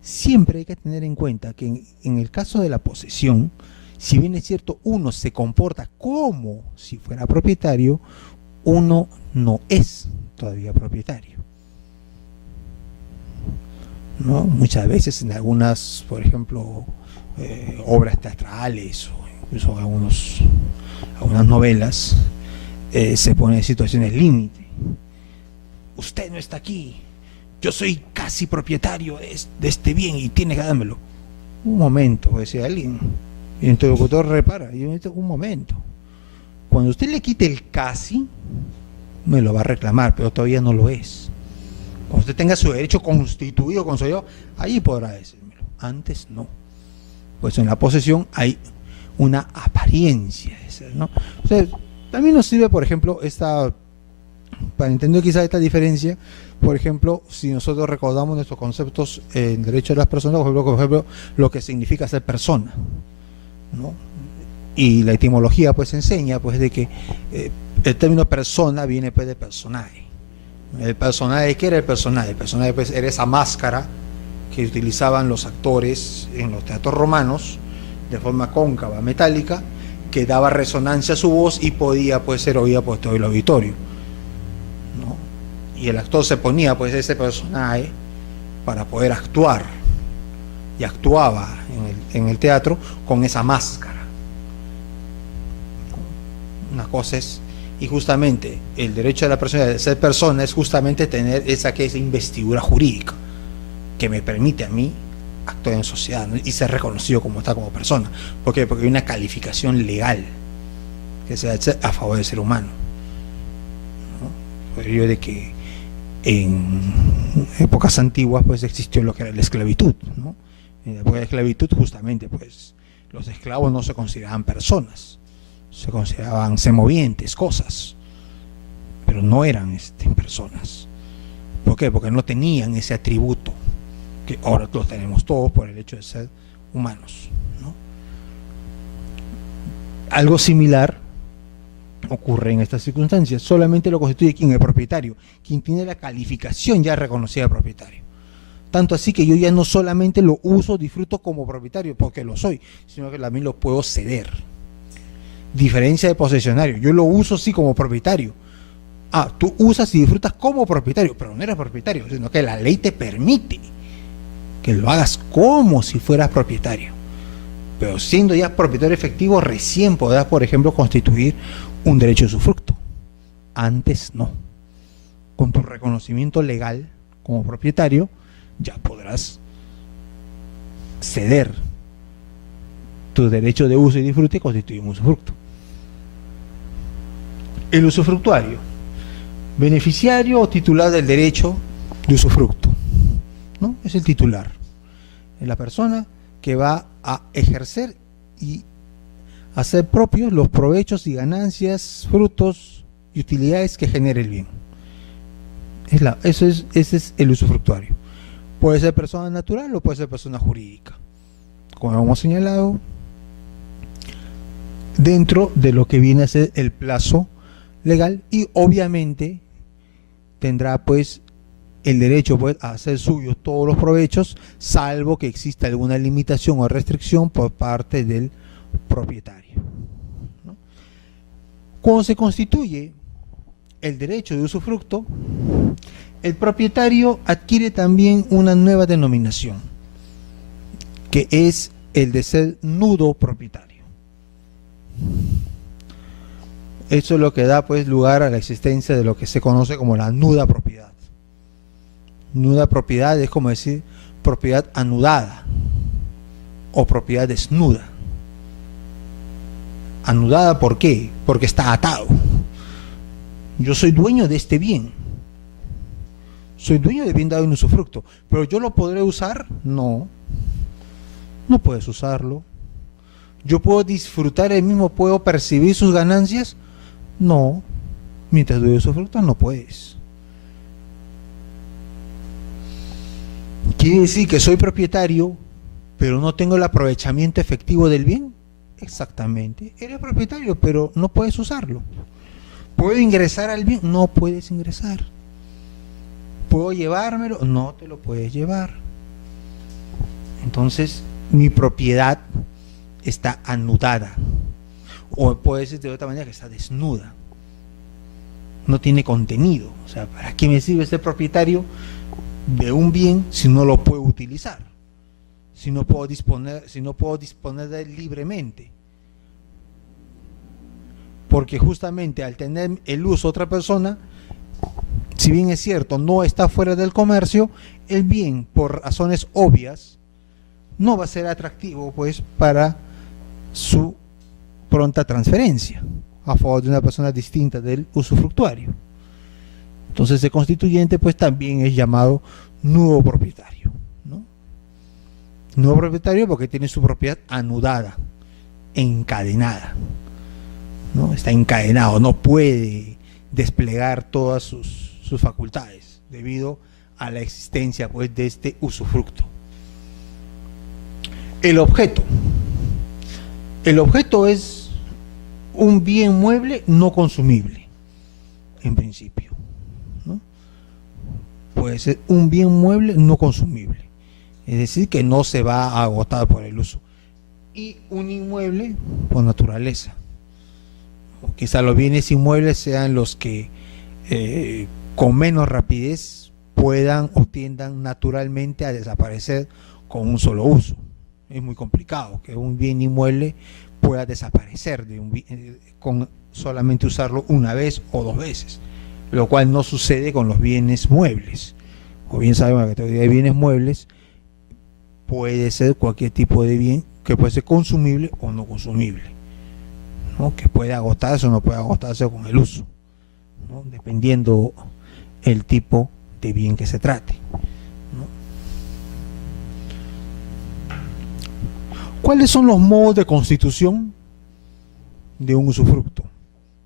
siempre hay que tener en cuenta que en el caso de la posesión, si bien es cierto, uno se comporta como si fuera propietario, uno no es todavía propietario, ¿no? Muchas veces en algunas, por ejemplo, obras teatrales o incluso algunas novelas, se ponen situaciones límite. Usted no está aquí, yo soy casi propietario de este bien y tiene que dármelo. Un momento, decía alguien, y el interlocutor repara, y un momento, cuando usted le quite el casi, me lo va a reclamar, pero todavía no lo es. Cuando usted tenga su derecho constituido, consolidado, ahí podrá decírmelo, antes no. Pues en la posesión hay una apariencia de ser, ¿no? O sea, también nos sirve, por ejemplo, para entender quizás esta diferencia. Por ejemplo, si nosotros recordamos nuestros conceptos en derecho de las personas, por ejemplo, lo que significa ser persona, ¿no? Y la etimología pues enseña pues de que el término persona viene pues de personaje. El personaje, ¿qué era el personaje? El personaje pues era esa máscara que utilizaban los actores en los teatros romanos de forma cóncava, metálica, que daba resonancia a su voz y podía pues ser oída por todo el auditorio, ¿no? Y el actor se ponía pues ese personaje para poder actuar, y actuaba en el teatro con esa máscara. Una cosa es, y justamente el derecho de la persona de ser persona es justamente tener esa investidura jurídica que me permite a mí actuar en sociedad, ¿no? Y ser reconocido como tal, como persona. ¿Por qué? Porque hay una calificación legal que se hace a favor del ser humano, ¿no? Por ello de que en épocas antiguas pues existió lo que era la esclavitud, ¿no? En la época de la esclavitud justamente pues los esclavos no se consideraban personas, se consideraban semovientes, cosas, pero no eran personas. ¿Por qué? Porque no tenían ese atributo que ahora los tenemos todos por el hecho de ser humanos, ¿no? Algo similar ocurre en estas circunstancias. Solamente lo constituye quien es propietario, quien tiene la calificación ya reconocida de propietario. Tanto así que yo ya no solamente lo uso, disfruto como propietario porque lo soy, sino que también lo puedo ceder. Diferencia de posesionario, yo lo uso sí como propietario. Tú usas y disfrutas como propietario, pero no eres propietario, sino que la ley te permite que lo hagas como si fueras propietario. Pero siendo ya propietario efectivo, recién podrás, por ejemplo, constituir un derecho de usufructo. Antes no. Con tu reconocimiento legal como propietario, ya podrás ceder tu derecho de uso y disfrute y constituir un usufructo. El usufructuario, beneficiario o titular del derecho de usufructo, ¿no? Es el titular, es la persona que va a ejercer y hacer propios los provechos y ganancias, frutos y utilidades que genere el bien. Ese es el usufructuario. Puede ser persona natural o puede ser persona jurídica, como hemos señalado, dentro de lo que viene a ser el plazo legal, y obviamente tendrá pues el derecho pues a hacer suyos todos los provechos, salvo que exista alguna limitación o restricción por parte del propietario, ¿no? Cuando se constituye el derecho de usufructo, el propietario adquiere también una nueva denominación, que es el de ser nudo propietario. Eso es lo que da pues lugar a la existencia de lo que se conoce como la nuda propiedad. Nuda propiedad es como decir propiedad anudada o propiedad desnuda. Anudada, ¿por qué? Porque está atado. Yo soy dueño de este bien. Soy dueño de bien dado en usufructo. ¿Pero yo lo podré usar? No. No puedes usarlo. ¿Yo puedo disfrutar el mismo? ¿Puedo percibir sus ganancias? No. Mientras doy usufructo no puedes. ¿Quiere decir que soy propietario, pero no tengo el aprovechamiento efectivo del bien? Exactamente. Eres propietario, pero no puedes usarlo. ¿Puedo ingresar al bien? No puedes ingresar. ¿Puedo llevármelo? No te lo puedes llevar. Entonces, mi propiedad está anudada. O puede decir de otra manera que está desnuda. No tiene contenido. O sea, ¿para qué me sirve ser propietario de un bien si no lo puedo utilizar? Si no puedo disponer de él libremente. Porque justamente al tener el uso de otra persona, si bien es cierto, no está fuera del comercio, el bien, por razones obvias, no va a ser atractivo pues para su pronta transferencia a favor de una persona distinta del usufructuario. Entonces el constituyente pues también es llamado nudo propietario, ¿no? Nudo propietario porque tiene su propiedad anudada, encadenada, ¿no? Está encadenado, no puede desplegar todas sus facultades debido a la existencia pues de este usufructo. El objeto es un bien mueble no consumible en principio, ¿no? Puede ser un bien mueble no consumible, es decir, que no se va a agotar por el uso, y un inmueble por naturaleza. Quizá los bienes inmuebles sean los que con menos rapidez puedan o tiendan naturalmente a desaparecer con un solo uso. Es muy complicado que un bien inmueble pueda desaparecer con solamente usarlo una vez o dos veces, lo cual no sucede con los bienes muebles. O bien sabemos que la categoría de bienes muebles puede ser cualquier tipo de bien que puede ser consumible o no consumible, ¿no? Que puede agotarse o no puede agotarse con el uso, ¿no? Dependiendo el tipo de bien que se trate, ¿no? ¿Cuáles son los modos de constitución de un usufructo?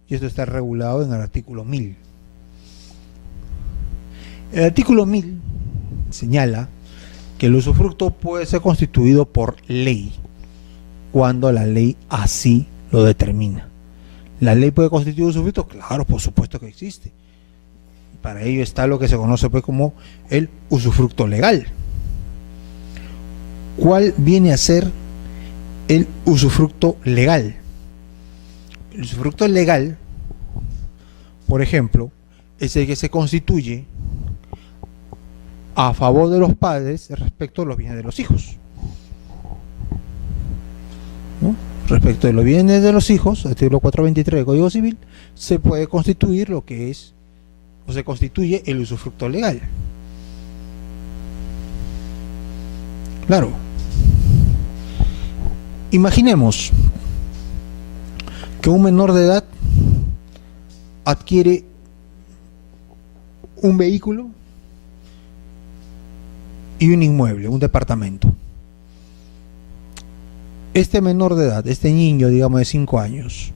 Y esto está regulado en el artículo 1000. El artículo 1000 señala que el usufructo puede ser constituido por ley, cuando la ley así lo determina. ¿La ley puede constituir usufructo? Claro, por supuesto que existe. Para ello está lo que se conoce pues como el usufructo legal. ¿Cuál viene a ser el usufructo legal? El usufructo legal, por ejemplo, es el que se constituye a favor de los padres respecto a los bienes de los hijos, ¿no? Respecto de los bienes de los hijos, el artículo 423 del Código Civil, se puede constituir lo que es, o se constituye el usufructo legal. Claro. Imaginemos que un menor de edad adquiere un vehículo y un inmueble, un departamento. Este menor de edad, este niño, digamos de 5 años,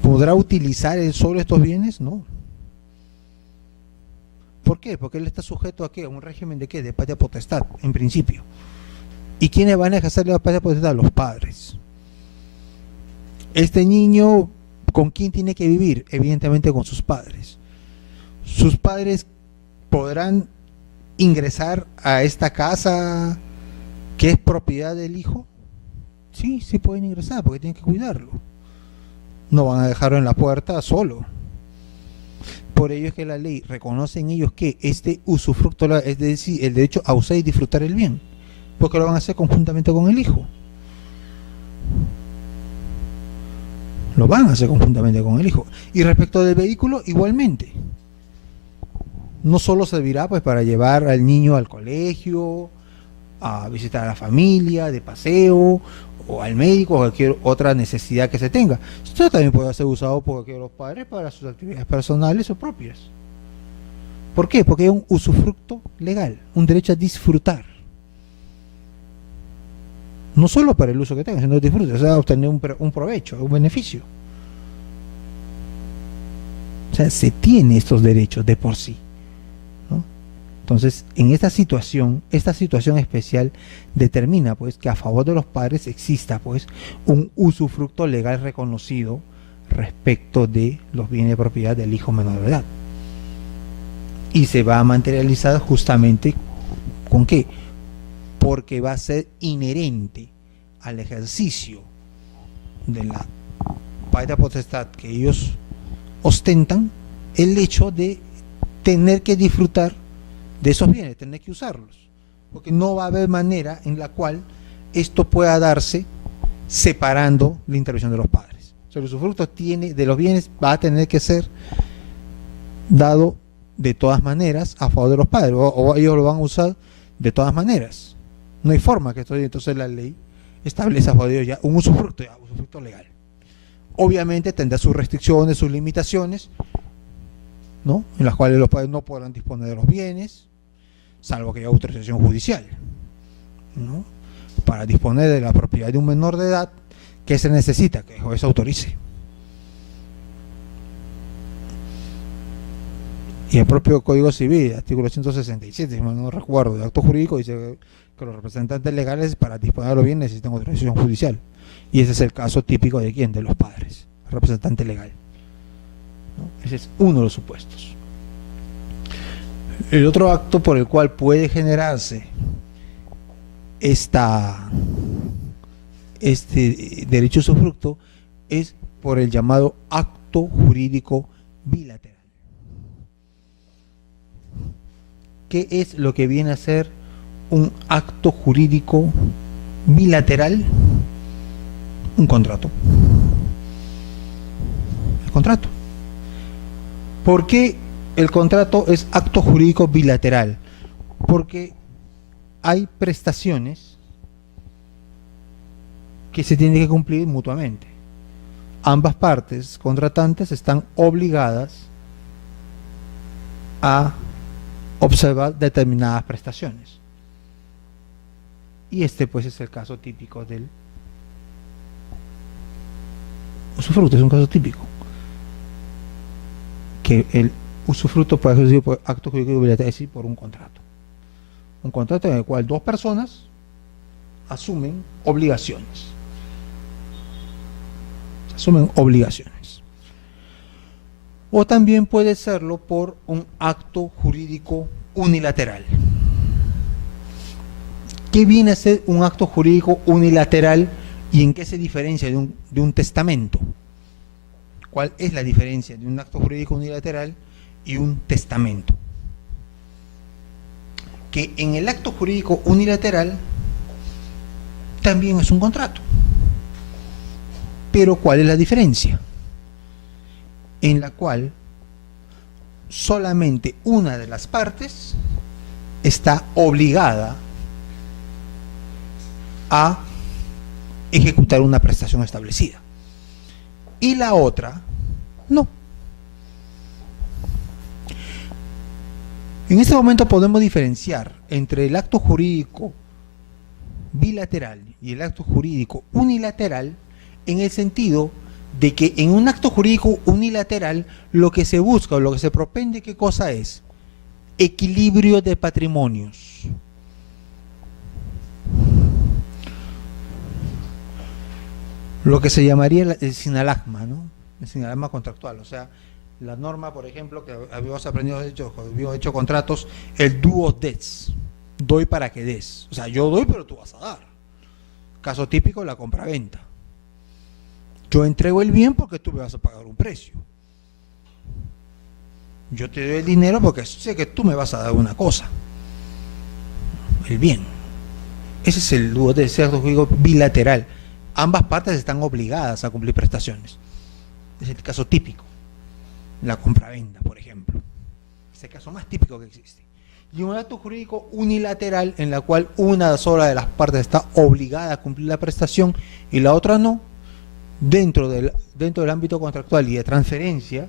¿podrá utilizar él solo estos bienes? No. ¿Por qué? Porque él está sujeto a ¿qué? A un régimen de ¿qué? De patria potestad, en principio. ¿Y quiénes van a ejercer la patria potestad? Los padres. Este niño, ¿con quién tiene que vivir? Evidentemente con sus padres. Sus padres podrán ingresar a esta casa que es propiedad del hijo. Sí, sí pueden ingresar porque tienen que cuidarlo. No van a dejarlo en la puerta solo. Por ello es que la ley reconoce en ellos que este usufructo, es decir, el derecho a usar y disfrutar el bien, porque lo van a hacer conjuntamente con el hijo. Lo van a hacer conjuntamente con el hijo. Y respecto del vehículo, igualmente. No solo servirá pues para llevar al niño al colegio, a visitar a la familia, de paseo, o al médico, o cualquier otra necesidad que se tenga. Esto también puede ser usado por cualquiera de los padres para sus actividades personales o propias. ¿Por qué? Porque hay un usufructo legal, un derecho a disfrutar. No solo para el uso que tenga, sino disfrute, o sea, obtener un provecho, un beneficio. O sea, se tiene estos derechos de por sí, ¿no? Entonces, en esta situación especial determina pues que a favor de los padres exista pues un usufructo legal reconocido respecto de los bienes de propiedad del hijo menor de edad. Y se va a materializar justamente ¿con qué? Porque va a ser inherente al ejercicio de la patria potestad que ellos ostentan el hecho de tener que disfrutar de esos bienes, tener que usarlos, porque no va a haber manera en la cual esto pueda darse separando la intervención de los padres. O sea, el usufructo de los bienes va a tener que ser dado de todas maneras a favor de los padres, o ellos lo van a usar de todas maneras. No hay forma que esto, entonces la ley establece a favor de ellos ya un usufructo legal. Obviamente tendrá sus restricciones, sus limitaciones, ¿no? En las cuales los padres no podrán disponer de los bienes, salvo que haya autorización judicial, ¿no? Para disponer de la propiedad de un menor de edad, ¿qué se necesita? Que el juez autorice. Y el propio Código Civil, artículo 167, si mal no recuerdo, el acto jurídico dice que los representantes legales para disponer de los bienes necesitan autorización judicial. Y ese es el caso típico de ¿quién? De los padres, el representante legal, ¿no? Ese es uno de los supuestos. El otro acto por el cual puede generarse este derecho usufructo es por el llamado acto jurídico bilateral. ¿Qué es lo que viene a ser un acto jurídico bilateral? Un contrato. El contrato. ¿Por qué el contrato es acto jurídico bilateral? Porque hay prestaciones que se tienen que cumplir mutuamente. Ambas partes contratantes están obligadas a observar determinadas prestaciones. Y este pues es el caso típico del usufructo, es un caso típico. Que el usufructo puede ser ejercido por acto jurídico bilateral, es decir, por un contrato. Un contrato en el cual dos personas asumen obligaciones. Asumen obligaciones. O también puede serlo por un acto jurídico unilateral. ¿Qué viene a ser un acto jurídico unilateral y en qué se diferencia de un testamento? ¿Cuál es la diferencia de un acto jurídico unilateral y un testamento? Que en el acto jurídico unilateral también es un contrato. Pero ¿cuál es la diferencia? En la cual solamente una de las partes está obligada a ejecutar una prestación establecida y la otra no. En este momento podemos diferenciar entre el acto jurídico bilateral y el acto jurídico unilateral en el sentido de que en un acto jurídico unilateral lo que se busca o lo que se propende, ¿qué cosa es? Equilibrio de patrimonios. lo que se llamaría el sinalagma, ¿no? El sinalagma contractual, o sea, la norma, por ejemplo, que habíamos aprendido, habíamos hecho contratos, el duo des, doy para que des, o sea, yo doy pero tú vas a dar. Caso típico, la compraventa. Yo entrego el bien porque tú me vas a pagar un precio. Yo te doy el dinero porque sé que tú me vas a dar una cosa, el bien. Ese es el duo des, acto jurídico bilateral. Ambas partes están obligadas a cumplir prestaciones. Es el caso típico. La compraventa, por ejemplo. Es el caso más típico que existe. Y un acto jurídico unilateral en la cual una sola de las partes está obligada a cumplir la prestación y la otra no, dentro del ámbito contractual y de transferencia,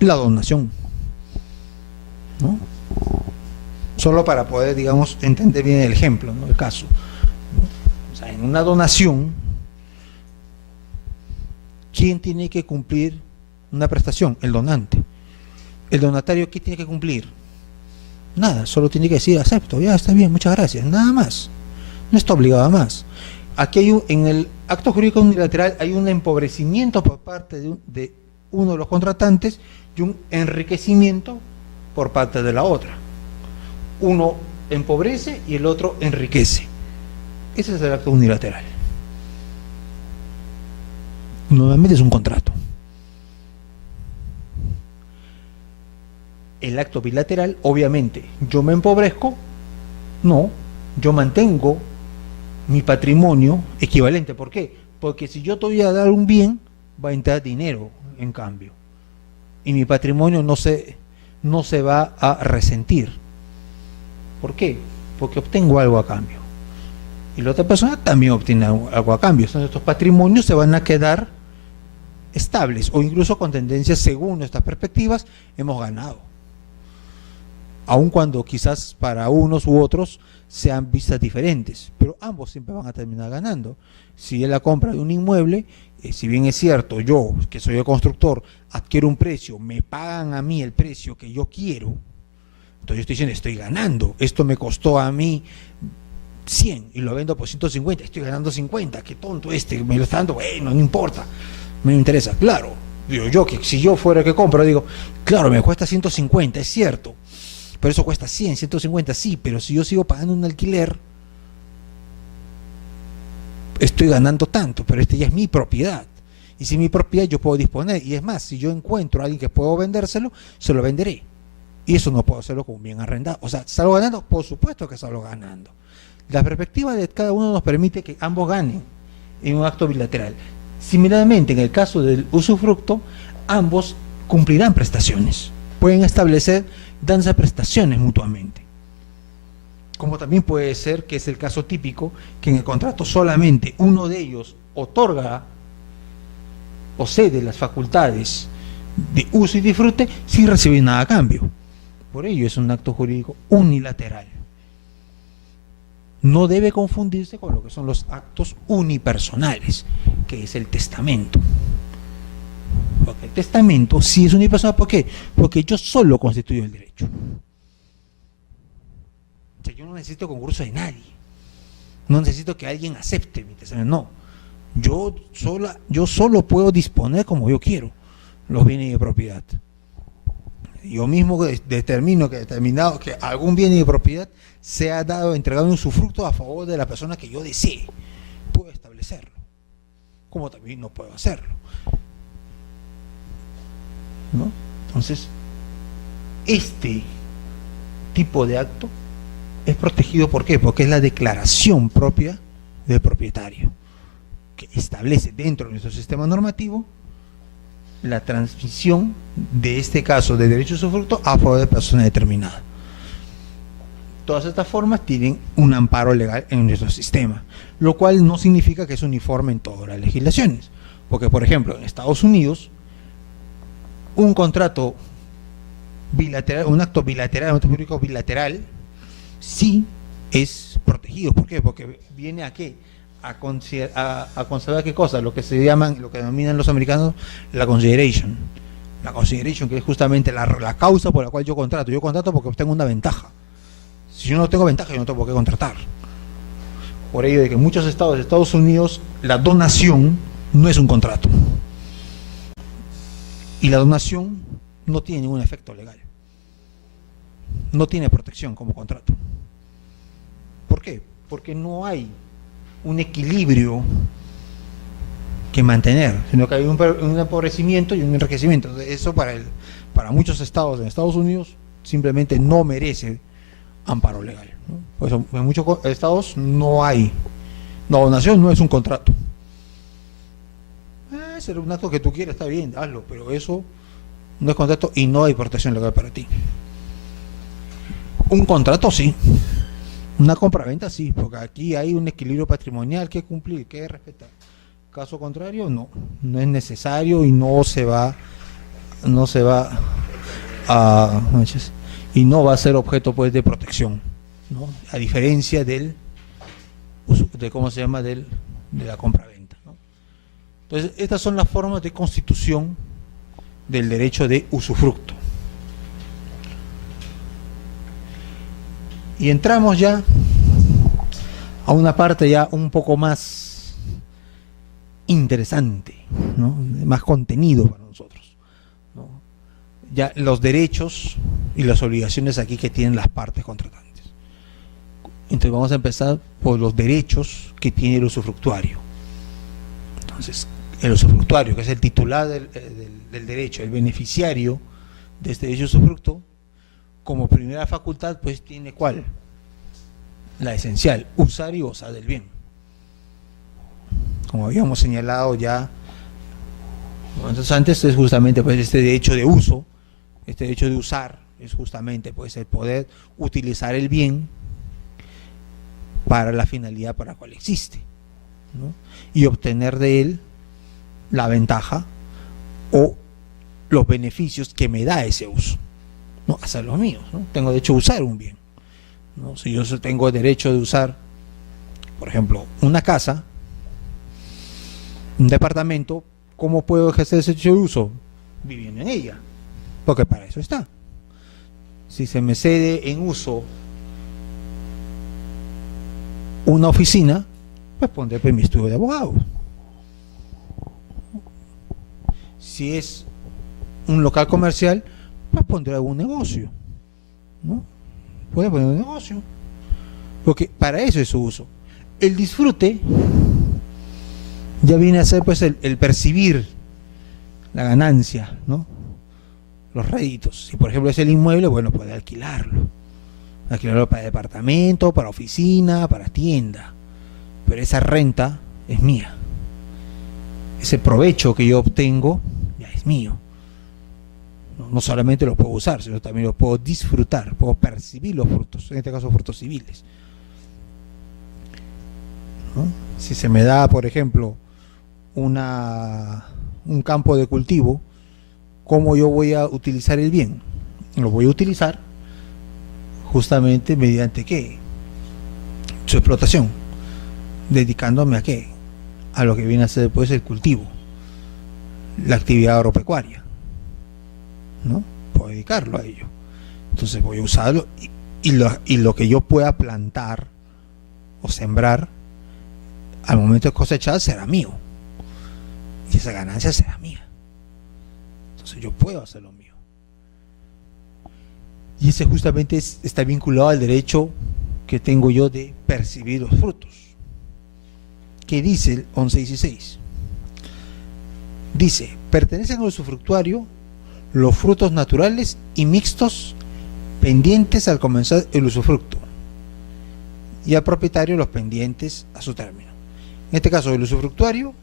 la donación, ¿no? Solo para poder, digamos, entender bien el ejemplo, ¿no? El caso, ¿no? O sea, en una donación, ¿quién tiene que cumplir una prestación? El donante. El donatario, ¿qué tiene que cumplir? Nada, solo tiene que decir acepto, ya está bien, muchas gracias, nada más. No está obligado a más. Aquí hay en el acto jurídico unilateral hay un empobrecimiento por parte de uno de los contratantes y un enriquecimiento por parte de la otra. Uno empobrece y el otro enriquece. Ese es el acto unilateral. Nuevamente es un contrato. El acto bilateral, obviamente, yo me empobrezco, no, yo mantengo mi patrimonio equivalente. ¿Por qué? Porque si yo te voy a dar un bien, va a entrar dinero en cambio. Y mi patrimonio no se va a resentir. ¿Por qué? Porque obtengo algo a cambio. Y la otra persona también obtiene algo a cambio. Entonces estos patrimonios se van a quedar estables o incluso con tendencias, según nuestras perspectivas, hemos ganado. Aun cuando quizás para unos u otros sean vistas diferentes, pero ambos siempre van a terminar ganando. Si es la compra de un inmueble, si bien es cierto, yo, que soy el constructor, adquiero un precio, me pagan a mí el precio que yo quiero, entonces yo estoy diciendo, estoy ganando, esto me costó a mí 100 y lo vendo por 150, estoy ganando 50, qué tonto me lo está dando, bueno, no importa, me interesa, claro, digo yo, que si yo fuera el que compro, digo, claro, me cuesta 150, es cierto, pero eso cuesta 100, 150, sí, pero si yo sigo pagando un alquiler, estoy ganando tanto, pero este ya es mi propiedad. Y si es mi propiedad, yo puedo disponer. Y es más, si yo encuentro a alguien que puedo vendérselo, se lo venderé. Y eso no puedo hacerlo con un bien arrendado. O sea, ¿salgo ganando? Por supuesto que salgo ganando. La perspectiva de cada uno nos permite que ambos ganen en un acto bilateral. Similarmente, en el caso del usufructo, ambos cumplirán prestaciones. Pueden establecer danza prestaciones mutuamente. Como también puede ser, que es el caso típico, que en el contrato solamente uno de ellos otorga o cede las facultades de uso y disfrute sin recibir nada a cambio. Por ello es un acto jurídico unilateral. No debe confundirse con lo que son los actos unipersonales, que es el testamento. Porque el testamento sí es unipersonal, ¿por qué? Porque yo solo constituyo el derecho. O sea, yo no necesito concurso de nadie. No necesito que alguien acepte mi testamento, no. Yo solo puedo disponer como yo quiero los bienes de propiedad. Yo mismo determino que algún bien de propiedad sea entregado en usufructo a favor de la persona que yo desee. Puedo establecerlo, como también no puedo hacerlo, ¿no? Entonces, este tipo de acto es protegido, ¿por qué? Porque es la declaración propia del propietario, que establece dentro de nuestro sistema normativo la transmisión de este caso de derecho a usufructo a favor de persona determinada. Todas estas formas tienen un amparo legal en nuestro sistema, lo cual no significa que es uniforme en todas las legislaciones, porque por ejemplo en Estados Unidos un contrato bilateral, un acto bilateral, un acto jurídico bilateral sí es protegido. ¿Por qué? Porque viene a qué, a considerar qué cosa, lo que denominan los americanos la consideration, que es justamente la causa por la cual yo contrato porque obtengo una ventaja. Si yo no tengo ventaja, yo no tengo por qué contratar. Por ello de que en muchos estados de Estados Unidos la donación no es un contrato. Y la donación no tiene ningún efecto legal. No tiene protección como contrato. ¿Por qué? Porque no hay un equilibrio que mantener, sino que hay un empobrecimiento y un enriquecimiento. Entonces, eso para muchos estados en Estados Unidos simplemente no merece amparo legal, ¿no? Por eso en muchos estados no hay, la donación no es un contrato. Ser un acto que tú quieres, está bien, hazlo, pero eso no es contrato y no hay protección legal para ti. Un contrato sí, una compraventa sí, porque aquí hay un equilibrio patrimonial que cumplir, que respetar. Caso contrario, no es necesario y no se va a y no va a ser objeto pues de protección, ¿no? A diferencia de cómo se llama de la compraventa, ¿no? Entonces, estas son las formas de constitución del derecho de usufructo. Y entramos ya a una parte ya un poco más interesante, ¿no? Más contenido para nosotros, ¿no? Ya los derechos y las obligaciones aquí que tienen las partes contratantes. Entonces vamos a empezar por los derechos que tiene el usufructuario. Entonces, el usufructuario, que es el titular del derecho, el beneficiario de este derecho de usufructo, como primera facultad, pues tiene ¿cuál? La esencial, usar y gozar del bien. Como habíamos señalado ya momentos antes, es justamente pues este derecho de uso, este derecho de usar, es justamente pues el poder utilizar el bien para la finalidad para la cual existe, ¿no? Y obtener de él la ventaja o los beneficios que me da ese uso, ¿no? Hacer los míos, ¿no? Tengo derecho a usar un bien, ¿no? Si yo tengo derecho de usar, por ejemplo, una casa, un departamento, ¿cómo puedo ejercer ese derecho de uso? Viviendo en ella, porque para eso está. Si se me cede en uso una oficina, pues pondré pues mi estudio de abogado. Si es un local comercial, pues pondré algún negocio, ¿no? Puede poner un negocio, porque para eso es su uso. El disfrute ya viene a ser pues el percibir la ganancia, ¿no? Los réditos. Si por ejemplo es el inmueble, bueno, puede alquilarlo para departamento, para oficina, para tienda, pero esa renta es mía. Ese provecho que yo obtengo ya es mío. No solamente lo puedo usar, sino también lo puedo disfrutar, puedo percibir los frutos, en este caso frutos civiles, ¿no? Si se me da, por ejemplo, un campo de cultivo, ¿cómo yo voy a utilizar el bien? Lo voy a utilizar justamente mediante ¿qué? Su explotación, dedicándome a ¿qué? A lo que viene a ser después el cultivo, la actividad agropecuaria, ¿no? Puedo dedicarlo a ello. Entonces voy a usarlo y lo que yo pueda plantar o sembrar al momento de cosechar será mío y esa ganancia será mía. Entonces yo puedo hacer lo mío, y ese justamente está vinculado al derecho que tengo yo de percibir los frutos. ¿Qué dice el 1116? Dice: pertenecen al usufructuario los frutos naturales y mixtos pendientes al comenzar el usufructo, y al propietario los pendientes a su término. En este caso, el usufructuario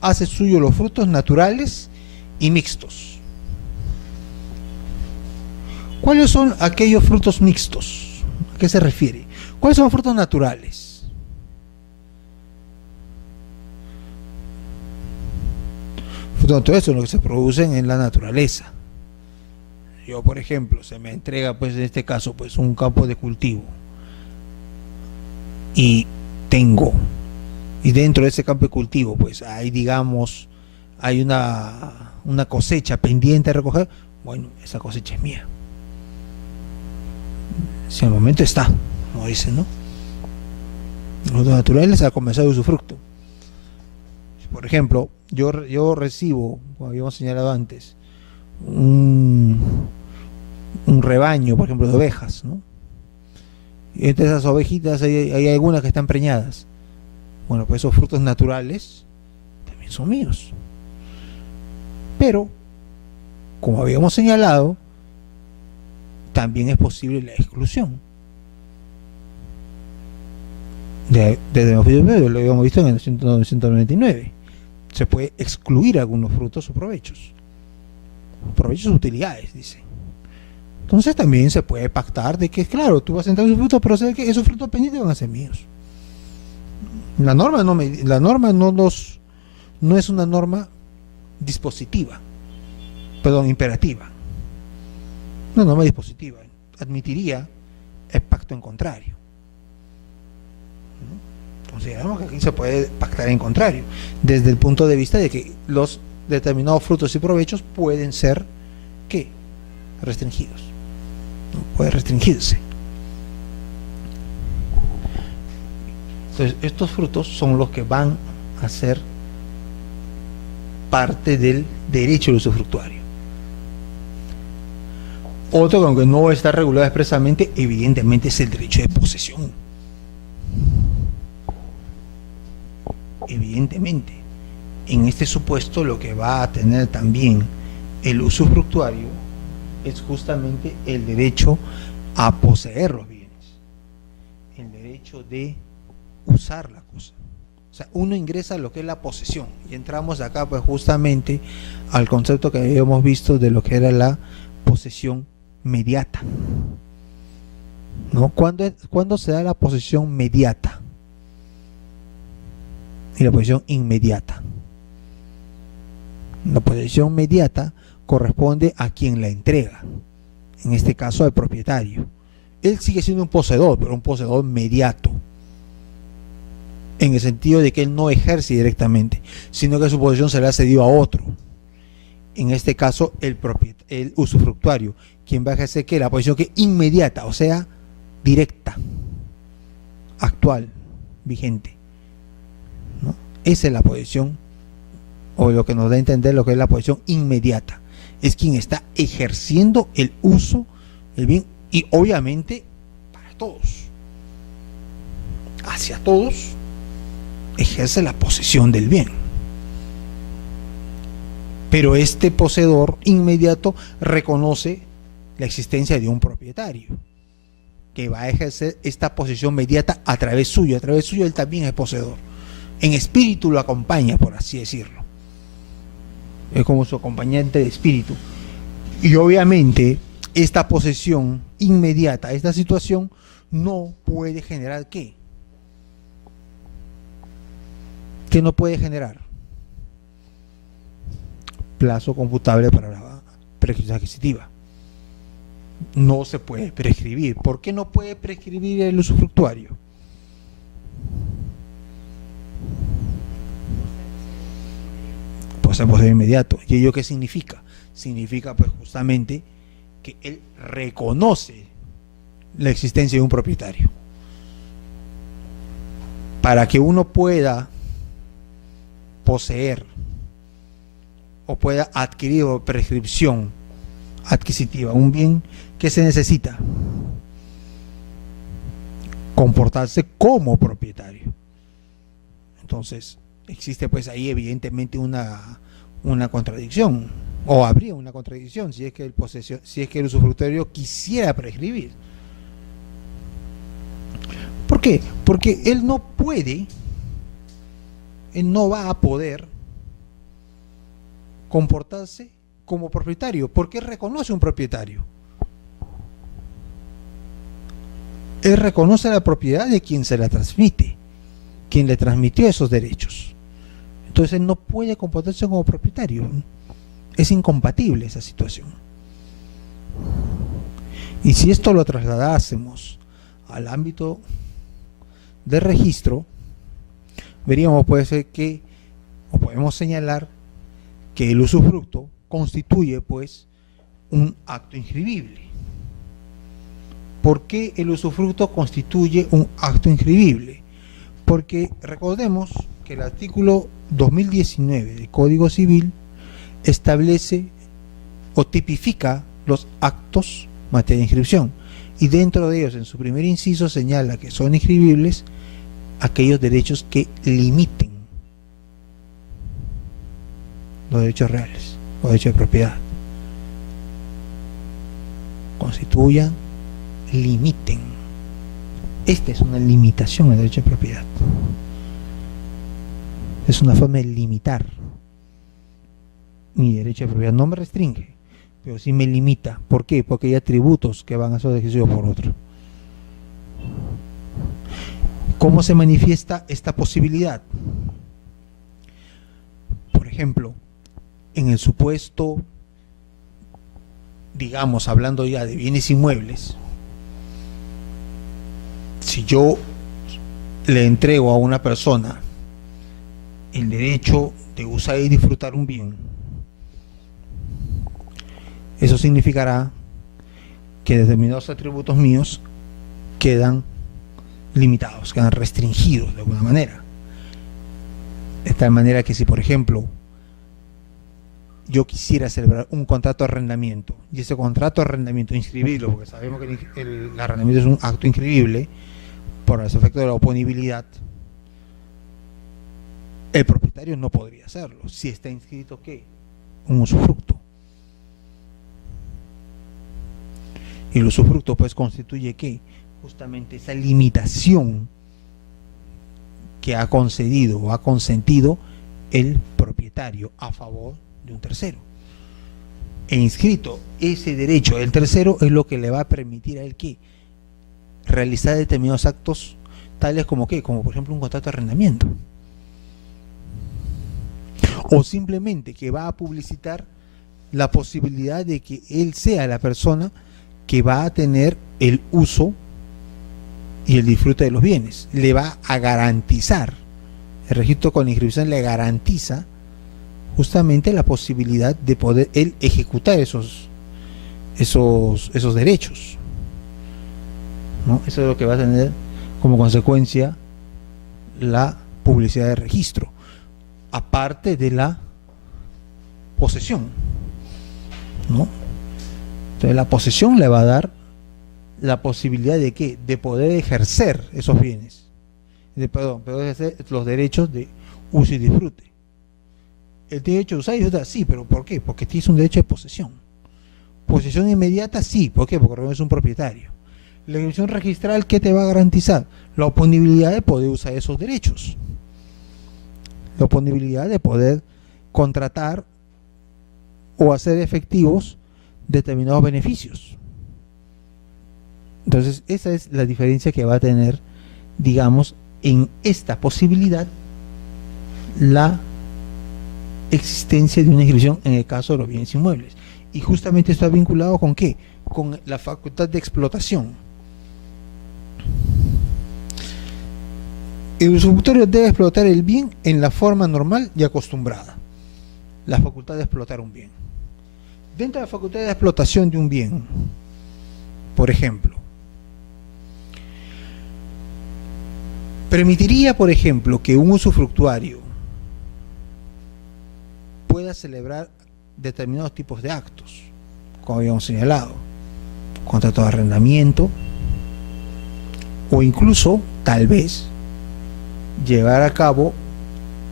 hace suyo los frutos naturales y mixtos. ¿Cuáles son aquellos frutos mixtos? ¿A qué se refiere? ¿Cuáles son los frutos naturales? Frutos naturales son los que se producen en la naturaleza. Yo, por ejemplo, se me entrega, pues en este caso, pues un campo de cultivo y dentro de ese campo de cultivo, pues hay, digamos, hay una cosecha pendiente de recoger. Bueno, esa cosecha es mía. Si al momento está, como dicen, ¿no? Los frutos naturales a comenzar de usufructo. Por ejemplo, yo recibo, como habíamos señalado antes, un rebaño, por ejemplo, de ovejas, ¿no? Y entre esas ovejitas hay algunas que están preñadas. Bueno, pues esos frutos naturales también son míos. Pero, como habíamos señalado, también es posible la exclusión. Desde lo habíamos visto en el 199. Se puede excluir algunos frutos o provechos. Provechos o utilidades, dice. Entonces también se puede pactar de que, claro, tú vas a entrar en esos frutos, pero sé que esos frutos pendientes van a ser míos. La norma no es una norma dispositiva, perdón, imperativa. Una norma dispositiva admitiría el pacto en contrario. Consideramos que aquí se puede pactar en contrario, desde el punto de vista de que los determinados frutos y provechos pueden ser, ¿qué? Restringidos. No puede restringirse. Entonces, estos frutos son los que van a ser parte del derecho del usufructuario. Otro que, aunque no está regulado expresamente, evidentemente es el derecho de posesión. Evidentemente, en este supuesto lo que va a tener también el usufructuario es justamente el derecho a poseer los bienes, el derecho de usar la cosa. O sea, uno ingresa a lo que es la posesión y entramos acá pues justamente al concepto que habíamos visto de lo que era la posesión mediata, ¿no? ¿Cuándo se da la posesión mediata y la posesión inmediata? La posesión mediata corresponde a quien la entrega, en este caso al propietario. Él sigue siendo un poseedor, pero un poseedor mediato, en el sentido de que él no ejerce directamente, sino que su posesión se le ha cedido a otro. En este caso, el usufructuario, quien va a ejercer que la posesión que es inmediata, o sea, directa, actual, vigente, ¿no? Esa es la posesión, o lo que nos da a entender lo que es la posesión inmediata. Es quien está ejerciendo el uso del bien, y obviamente para todos, hacia todos, ejerce la posesión del bien. Pero este poseedor inmediato reconoce la existencia de un propietario que va a ejercer esta posesión mediata a través suyo. A través suyo él también es poseedor. En espíritu lo acompaña, por así decirlo. Es como su acompañante de espíritu. Y obviamente esta posesión inmediata, esta situación, no puede generar ¿qué? ¿Qué no puede generar? Plazo computable para la prescripción adquisitiva. No se puede prescribir. ¿Por qué no puede prescribir el usufructuario? Pues ser poseedor inmediato. ¿Y ello qué significa? Significa pues justamente que él reconoce la existencia de un propietario. Para que uno pueda poseer o pueda adquirir o prescripción adquisitiva un bien, que se necesita comportarse como propietario. Entonces existe pues ahí evidentemente una contradicción, o habría una contradicción si es que el usufructuario quisiera prescribir. ¿Por qué? Porque él no va a poder comportarse como propietario, porque él reconoce un propietario. Él reconoce la propiedad de quien se la transmite, quien le transmitió esos derechos. Entonces él no puede comportarse como propietario. Es incompatible esa situación. Y si esto lo trasladásemos al ámbito de registro, veríamos o podemos señalar que el usufructo constituye pues un acto inscribible. ¿Por qué el usufructo constituye un acto inscribible? Porque recordemos que el artículo 2019 del Código Civil establece o tipifica los actos en materia de inscripción, y dentro de ellos, en su primer inciso, señala que son inscribibles aquellos derechos que limiten los derechos reales, los derechos de propiedad, constituyan, limiten. Esta es una limitación al derecho de propiedad. Es una forma de limitar mi derecho de propiedad. No me restringe, pero sí me limita. ¿Por qué? Porque hay atributos que van a ser ejercidos por otro. ¿Cómo se manifiesta esta posibilidad? Por ejemplo, en el supuesto, digamos, hablando ya de bienes inmuebles, si yo le entrego a una persona el derecho de usar y disfrutar un bien, eso significará que determinados atributos míos quedan limitados, quedan restringidos de alguna manera. De tal manera que si, por ejemplo, yo quisiera celebrar un contrato de arrendamiento, y ese contrato de arrendamiento inscribirlo, porque sabemos que el arrendamiento es un acto inscribible por los efectos de la oponibilidad, el propietario no podría hacerlo si está inscrito ¿qué? Un usufructo. Y el usufructo pues constituye ¿qué? Justamente esa limitación que ha concedido o ha consentido el propietario a favor de un tercero. E inscrito ese derecho del tercero es lo que le va a permitir a él ¿qué? Realizar determinados actos tales como ¿qué? Como por ejemplo un contrato de arrendamiento. O simplemente que va a publicitar la posibilidad de que él sea la persona que va a tener el uso y el disfrute de los bienes. Le va a garantizar, el registro con la inscripción le garantiza justamente la posibilidad de poder él ejecutar esos derechos, ¿no? Eso es lo que va a tener como consecuencia la publicidad de registro, aparte de la posesión, ¿no? Entonces la posesión le va a dar la posibilidad de ¿qué? De poder ejercer esos bienes, poder ejercer los derechos de uso y disfrute. El derecho de usar y disfrutar, sí, pero ¿por qué? Porque tienes un derecho de posesión. Posesión inmediata, sí, ¿por qué? Porque es un propietario. La inscripción registral, ¿qué te va a garantizar? La oponibilidad de poder usar esos derechos. La oponibilidad de poder contratar o hacer efectivos determinados beneficios. Entonces, esa es la diferencia que va a tener, digamos, en esta posibilidad, la existencia de una inscripción en el caso de los bienes inmuebles. Y justamente está vinculado ¿con qué? Con la facultad de explotación. El usufructuario debe explotar el bien en la forma normal y acostumbrada. La facultad de explotar un bien. Dentro de la facultad de explotación de un bien, por ejemplo, permitiría, por ejemplo, que un usufructuario pueda celebrar determinados tipos de actos, como habíamos señalado, contrato de arrendamiento, o incluso, tal vez, llevar a cabo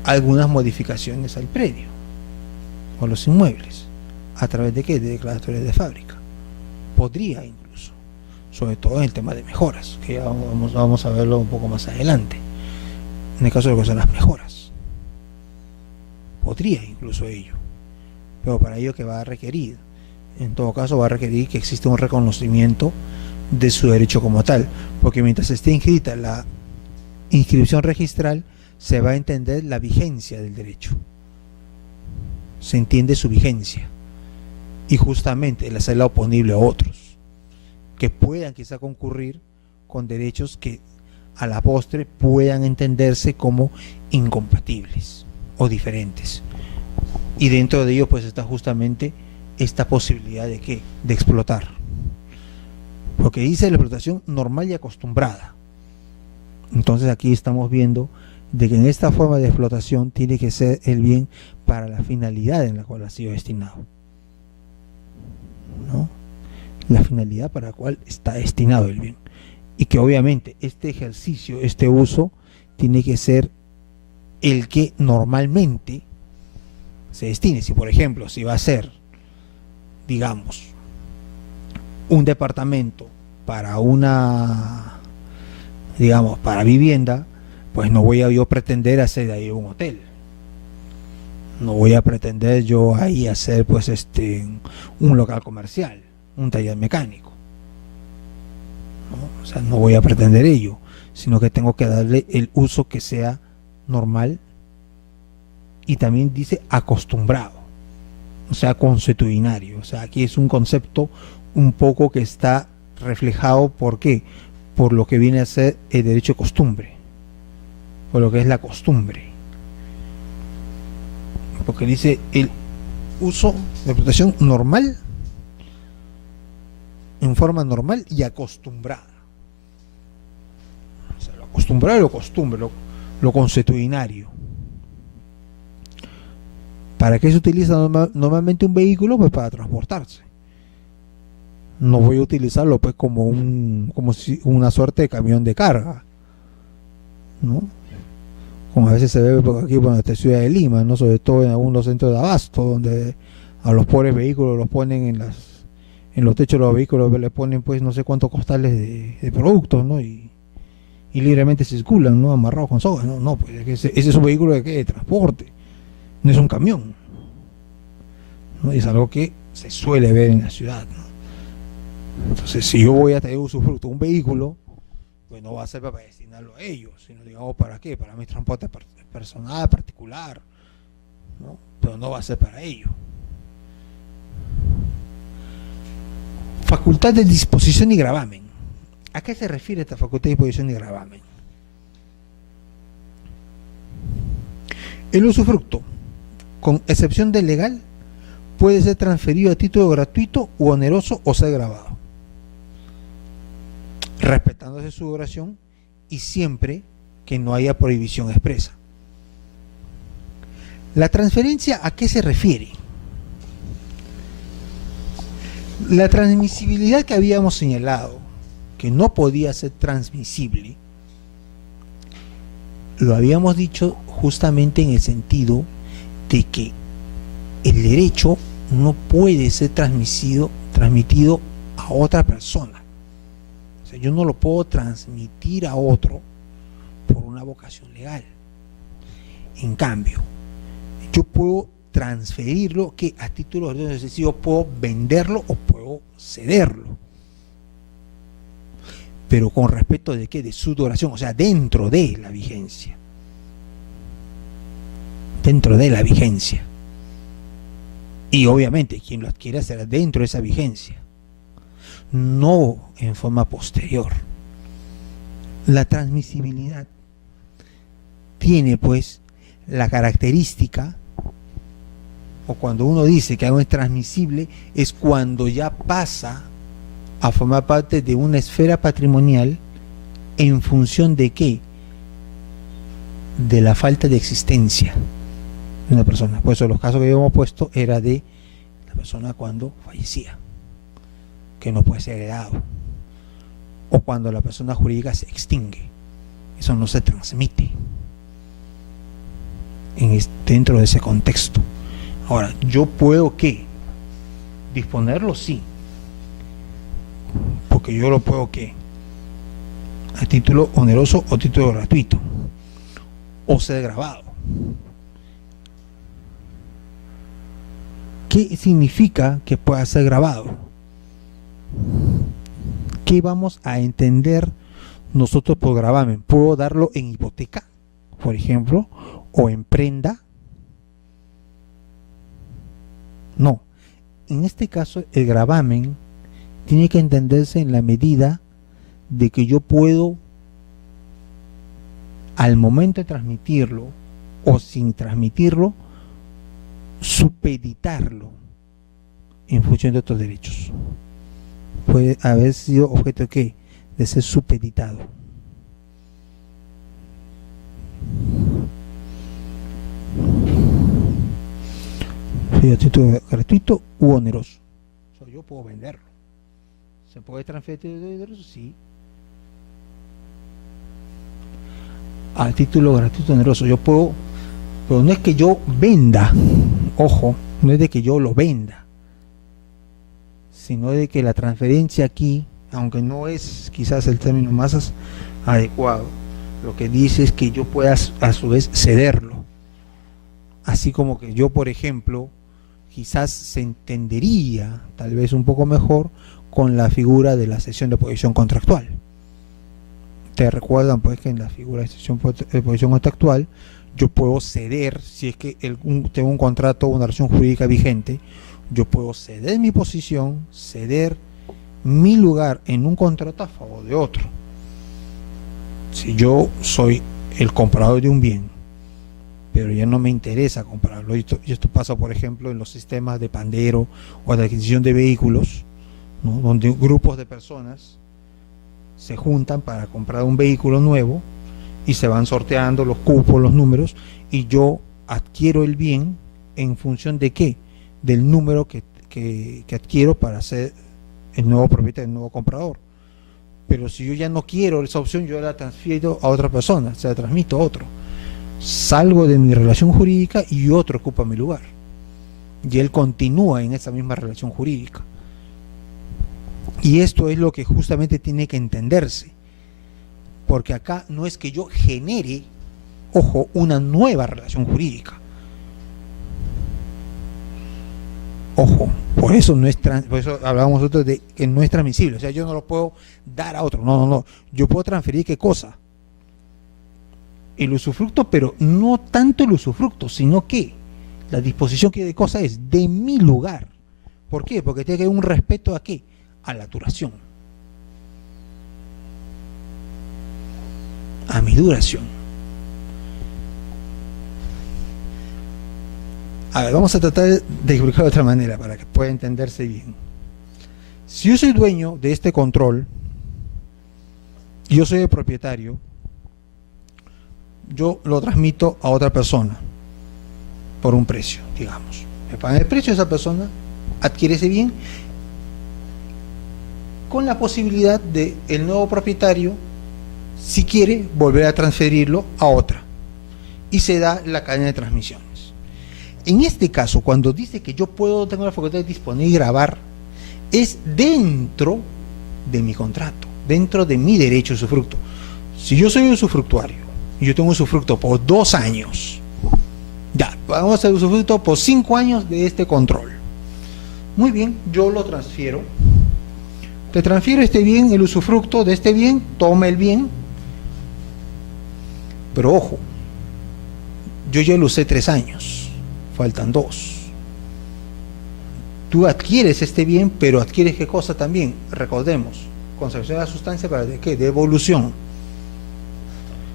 algunas modificaciones al predio o los inmuebles. ¿A través de qué? De declaratorias de fábrica. Podría incluso, sobre todo en el tema de mejoras, que ya vamos a verlo un poco más adelante, en el caso de lo que son las mejoras. Podría incluso ello, pero para ello que va a requerir, en todo caso va a requerir que exista un reconocimiento de su derecho como tal, porque mientras esté inscrita la inscripción registral se va a entender la vigencia del derecho, se entiende su vigencia, y justamente el hacerla oponible a otros que puedan quizá concurrir con derechos que a la postre puedan entenderse como incompatibles o diferentes, y dentro de ello pues está justamente esta posibilidad de ¿qué? De explotar, porque dice la explotación normal y acostumbrada, Entonces aquí estamos viendo de que en esta forma de explotación tiene que ser el bien para la finalidad en la cual ha sido destinado, ¿no? La finalidad para la cual está destinado el bien. Y que obviamente este ejercicio, este uso, tiene que ser el que normalmente se destine. Si por ejemplo, si va a ser, digamos, un departamento para una, digamos, para vivienda, pues no voy a yo pretender hacer de ahí un hotel. No voy a pretender yo ahí hacer pues un local comercial, un taller mecánico, ¿no? O sea, no voy a pretender ello, sino que tengo que darle el uso que sea normal, y también dice acostumbrado, o sea, consuetudinario. O sea, aquí es un concepto un poco que está reflejado, ¿por qué? Por lo que viene a ser el derecho de costumbre, por lo que es la costumbre, porque dice el uso de protección normal, en forma normal y acostumbrada. O sea, lo acostumbrado y lo costumbre, lo consuetudinario. ¿Para qué se utiliza normalmente un vehículo? Pues para transportarse. No voy a utilizarlo pues como si una suerte de camión de carga, ¿no? Como a veces se ve por aquí por esta ciudad de Lima, ¿no? Sobre todo en algunos centros de abasto, donde a los pobres vehículos los ponen en los techos de los vehículos, le ponen pues no sé cuántos costales de productos, ¿no? Y libremente circulan, ¿no? Amarrados con sogas. No, pues ese es un vehículo de transporte, no es un camión, ¿no? Es algo que se suele ver en la ciudad, ¿no? Entonces, si yo voy a tener usufructo de un vehículo, pues no va a ser para destinarlo a ellos, sino digamos para qué, para mi transporte personal, particular, ¿no? Pero no va a ser para ello. Facultad de disposición y gravamen. ¿A qué se refiere esta facultad de disposición y gravamen? El usufructo, con excepción del legal, puede ser transferido a título gratuito u oneroso o ser grabado, respetándose su duración y siempre que no haya prohibición expresa. ¿La transferencia a qué se refiere? La transmisibilidad que habíamos señalado, que no podía ser transmisible, lo habíamos dicho justamente en el sentido de que el derecho no puede ser transmitido a otra persona. O sea, yo no lo puedo transmitir a otro por una vocación legal. En cambio, yo puedo transferirlo que a título de derecho, es decir, yo puedo venderlo o puedo cederlo, pero con respecto de qué, de su duración, o sea, dentro de la vigencia, y obviamente quien lo adquiera será dentro de esa vigencia, no en forma posterior. La transmisibilidad tiene pues la característica, o cuando uno dice que algo es transmisible, es cuando ya pasa a formar parte de una esfera patrimonial en función de qué, de la falta de existencia de una persona. Por eso los casos que habíamos puesto era de la persona cuando fallecía, que no puede ser heredado, o cuando la persona jurídica se extingue, eso no se transmite dentro de ese contexto. Ahora, yo puedo ¿qué? Disponerlo, sí, porque yo lo puedo ¿qué? A título oneroso o título gratuito, o ser grabado. ¿Qué significa que pueda ser grabado? ¿Qué vamos a entender nosotros por gravamen? ¿Puedo darlo en hipoteca, por ejemplo, o en prenda? No. En este caso, el gravamen tiene que entenderse en la medida de que yo puedo, al momento de transmitirlo o sin transmitirlo, supeditarlo en función de otros derechos. Puede haber sido objeto de ¿qué? De ser supeditado. Sí, a título gratuito u oneroso. O sea, yo puedo venderlo. ¿Se puede transferir a título oneroso? Sí. A título gratuito oneroso. Yo puedo, pero no es que yo venda, ojo, no es de que yo lo venda, sino de que la transferencia aquí, aunque no es quizás el término más adecuado, lo que dice es que yo pueda a su vez cederlo. Así como que yo, por ejemplo, quizás se entendería tal vez un poco mejor con la figura de la cesión de posición contractual. Te recuerdan pues que en la figura de cesión de posición contractual yo puedo ceder, si es que tengo un contrato o una relación jurídica vigente, yo puedo ceder mi posición, ceder mi lugar en un contrato a favor de otro. Si yo soy el comprador de un bien, pero ya no me interesa comprarlo, y esto pasa por ejemplo en los sistemas de pandero o de adquisición de vehículos, ¿no? Donde grupos de personas se juntan para comprar un vehículo nuevo y se van sorteando los cupos, los números, y yo adquiero el bien en función de qué, del número que adquiero para ser el nuevo propietario, el nuevo comprador. Pero si yo ya no quiero esa opción, yo la transfiero a otra persona, se la transmito a otro. Salgo de mi relación jurídica y otro ocupa mi lugar. Y él continúa en esa misma relación jurídica. Y esto es lo que justamente tiene que entenderse. Porque acá no es que yo genere, ojo, una nueva relación jurídica. Ojo, por eso por eso hablábamos nosotros de que no es transmisible. O sea, yo no lo puedo dar a otro. No. Yo puedo transferir ¿qué cosa? El usufructo, pero no tanto el usufructo, sino que la disposición que de cosa es de mi lugar. ¿Por qué? Porque tiene que haber un respeto a qué, a la duración, a mi duración. A ver, vamos a tratar de explicar de otra manera para que pueda entenderse bien. Si yo soy dueño de este control, yo soy el propietario, yo lo transmito a otra persona por un precio, digamos. Me pagan el precio, esa persona adquiere ese bien con la posibilidad de el nuevo propietario, si quiere, volver a transferirlo a otra. Y se da la cadena de transmisiones. En este caso, cuando dice que yo tengo la facultad de disponer y grabar, es dentro de mi contrato, dentro de mi derecho de usufructo. Si yo soy usufructuario y yo tengo usufructo por 2 años, ya, vamos a hacer usufructo por 5 años de este control. Muy bien, yo lo transfiero. Te transfiero este bien, el usufructo de este bien, toma el bien. Pero ojo, yo ya lo usé 3 años, faltan 2. Tú adquieres este bien, pero adquieres ¿qué cosa también? Recordemos, conservación de la sustancia para ¿de qué? De evolución.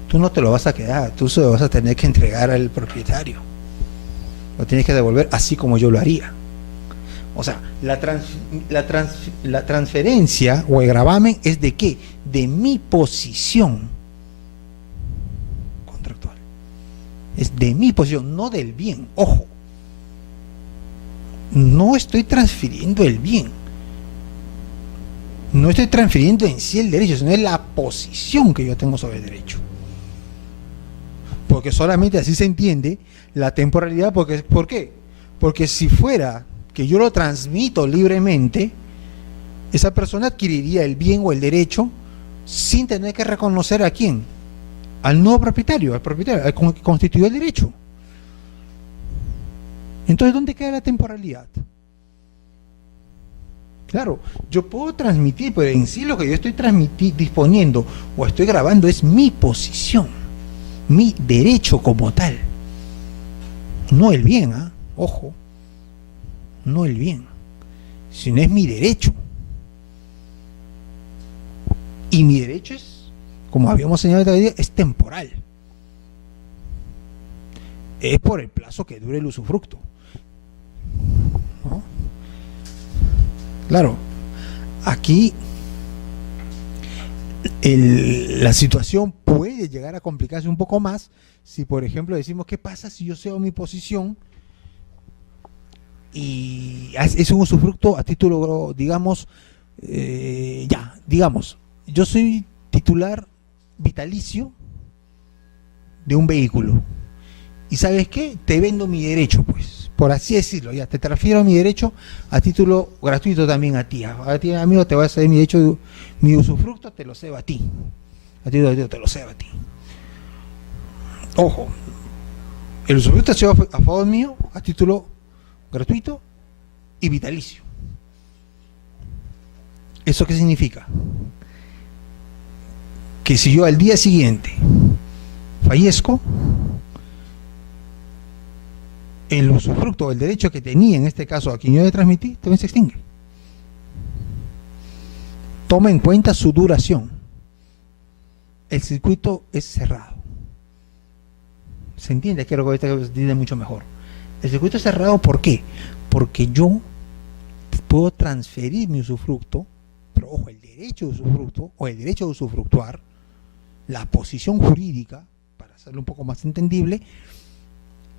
Tú no te lo vas a quedar, tú se lo vas a tener que entregar al propietario. Lo tienes que devolver así como yo lo haría. O sea, la transferencia o el gravamen es ¿de qué? De mi posición contractual. Es de mi posición, no del bien. Ojo, no estoy transfiriendo el bien. No estoy transfiriendo en sí el derecho, sino es la posición que yo tengo sobre el derecho. Porque solamente así se entiende la temporalidad. ¿Por qué? Porque si fuera que yo lo transmito libremente, esa persona adquiriría el bien o el derecho sin tener que reconocer a quién, al nuevo propietario, al que constituyó el derecho. Entonces, ¿dónde queda la temporalidad? Claro, yo puedo transmitir, pero en sí lo que yo estoy disponiendo o estoy grabando es mi posición, mi derecho como tal, no el bien, ojo, no el bien, sino es mi derecho. Y mi derecho es, como habíamos señalado otro día, es temporal. Es por el plazo que dure el usufructo, ¿no? Claro, aquí la situación puede llegar a complicarse un poco más si, por ejemplo, decimos, ¿qué pasa si yo cedo mi posición y es un usufructo a título, digamos, digamos, yo soy titular vitalicio de un vehículo. ¿Y sabes qué? Te vendo mi derecho, pues, por así decirlo, ya, te transfiero mi derecho a título gratuito también a ti. A ti, amigo, te voy a ceder mi derecho, mi usufructo, te lo cedo a ti. A título gratuito te lo cedo a ti. Ojo, el usufructo se va a favor mío a título gratuito y vitalicio. ¿Eso qué significa? Que si yo al día siguiente fallezco, el usufructo, el derecho que tenía, en este caso a quien yo le transmití, también se extingue. Toma en cuenta su duración. El circuito es cerrado. ¿Se entiende? Quiero que se entienda mucho mejor. El circuito es cerrado, ¿por qué? Porque yo puedo transferir mi usufructo, pero ojo, el derecho de usufructo o el derecho de usufructuar, la posición jurídica, para hacerlo un poco más entendible,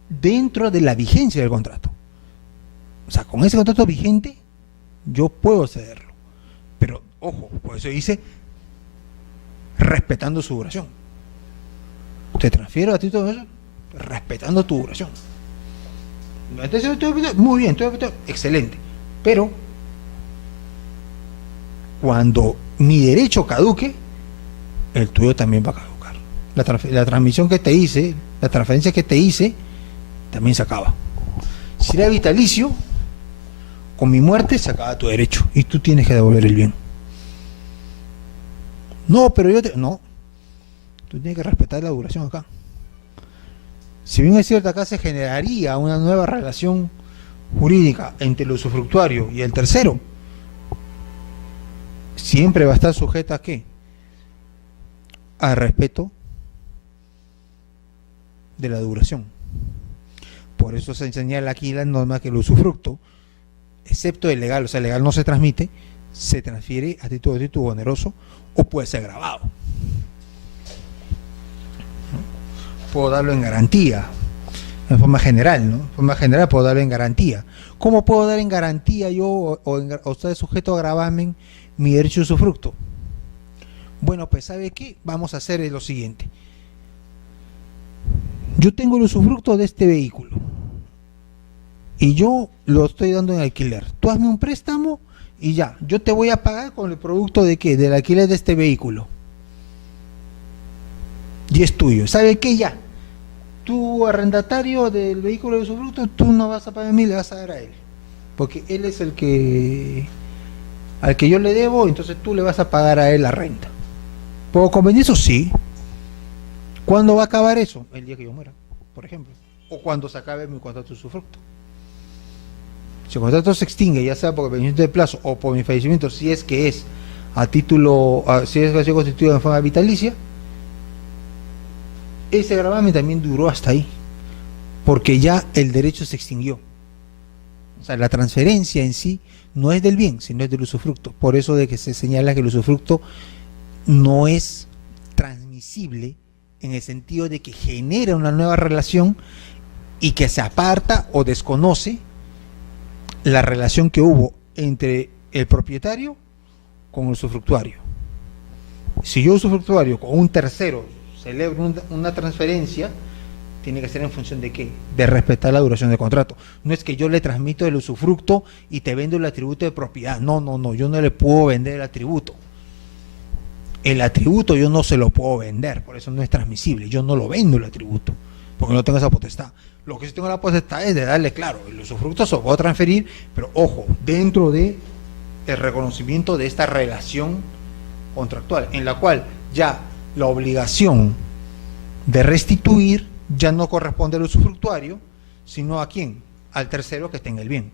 dentro de la vigencia del contrato. O sea, con ese contrato vigente, yo puedo cederlo. Pero, ojo, por eso dice, respetando su duración. Te transfiero a ti todo eso, respetando tu duración. Entonces, muy bien, excelente. Pero, cuando mi derecho caduque, el tuyo también va a caducar. La transmisión que te hice, la transferencia que te hice, también se acaba. Si era vitalicio, con mi muerte se acaba tu derecho y tú tienes que devolver el bien. No, pero no, tú tienes que respetar la duración acá. Si bien es cierto, acá se generaría una nueva relación jurídica entre el usufructuario y el tercero, siempre va a estar sujeta a ¿qué? Al respeto de la duración. Por eso se señala aquí la norma que el usufructo, excepto el legal, o sea, el legal no se transmite, se transfiere a título oneroso o puede ser grabado. Puedo darlo en garantía, en forma general, ¿no? En forma general puedo darlo en garantía. ¿Cómo puedo dar en garantía yo o usted sujeto a gravamen mi derecho de usufructo? Bueno, pues ¿sabe qué? Vamos a hacer lo siguiente. Yo tengo el usufructo de este vehículo y yo lo estoy dando en alquiler. Tú hazme un préstamo y ya, yo te voy a pagar con el producto de ¿qué? Del alquiler de este vehículo. Y es tuyo. ¿Sabe qué? Ya. Tú, arrendatario del vehículo de usufructo, tú no vas a pagar a mí, le vas a dar a él. Porque él es el que al que yo le debo, entonces tú le vas a pagar a él la renta. ¿Puedo convenir eso? Sí. ¿Cuándo va a acabar eso? El día que yo muera, por ejemplo. O cuando se acabe mi contrato de usufructo. Si el contrato se extingue, ya sea por vencimiento de plazo o por mi fallecimiento, si es que es a título, si es constituido en forma vitalicia, ese gravamen también duró hasta ahí, porque ya el derecho se extinguió. O sea, la transferencia en sí no es del bien, sino es del usufructo. Por eso de que se señala que el usufructo no es transmisible en el sentido de que genera una nueva relación y que se aparta o desconoce la relación que hubo entre el propietario con el usufructuario. Si yo usufructuario con un tercero celebro una transferencia, tiene que ser en función de ¿qué? De respetar la duración del contrato. No es que yo le transmito el usufructo y te vendo el atributo de propiedad. No, yo no le puedo vender el atributo. El atributo yo no se lo puedo vender, por eso no es transmisible. Yo no lo vendo el atributo, porque no tengo esa potestad. Lo que sí tengo la potestad es de darle, claro, el usufructo se lo puedo transferir, pero ojo, dentro de el reconocimiento de esta relación contractual, en la cual ya la obligación de restituir ya no corresponde al usufructuario, sino a quién, al tercero que tenga el bien.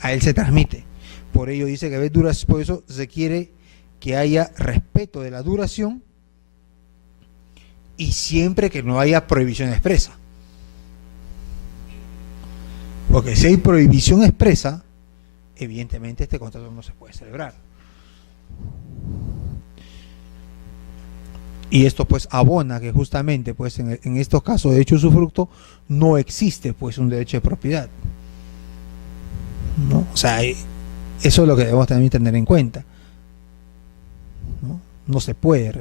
A él se transmite. Por ello dice que por eso se quiere que haya respeto de la duración y siempre que no haya prohibición expresa. Porque si hay prohibición expresa, evidentemente este contrato no se puede celebrar. Y esto pues abona que justamente pues en estos casos de hecho usufructo no existe pues un derecho de propiedad. O sea, eso es lo que debemos también tener en cuenta. No se puede,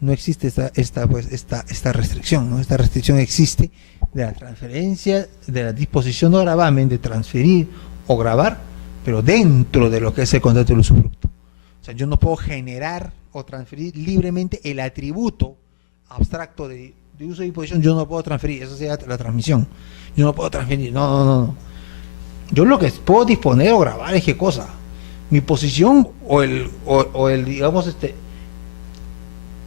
no existe esta restricción, ¿no? Esta restricción existe de la transferencia, de la disposición o gravamen de transferir o grabar, pero dentro de lo que es el contrato de usufructo. O sea, yo no puedo generar o transferir libremente el atributo abstracto de uso y disposición, yo no puedo transferir, eso sería la transmisión. Yo no puedo transferir, no. Yo lo que puedo disponer o grabar es qué cosa, mi posición o el digamos,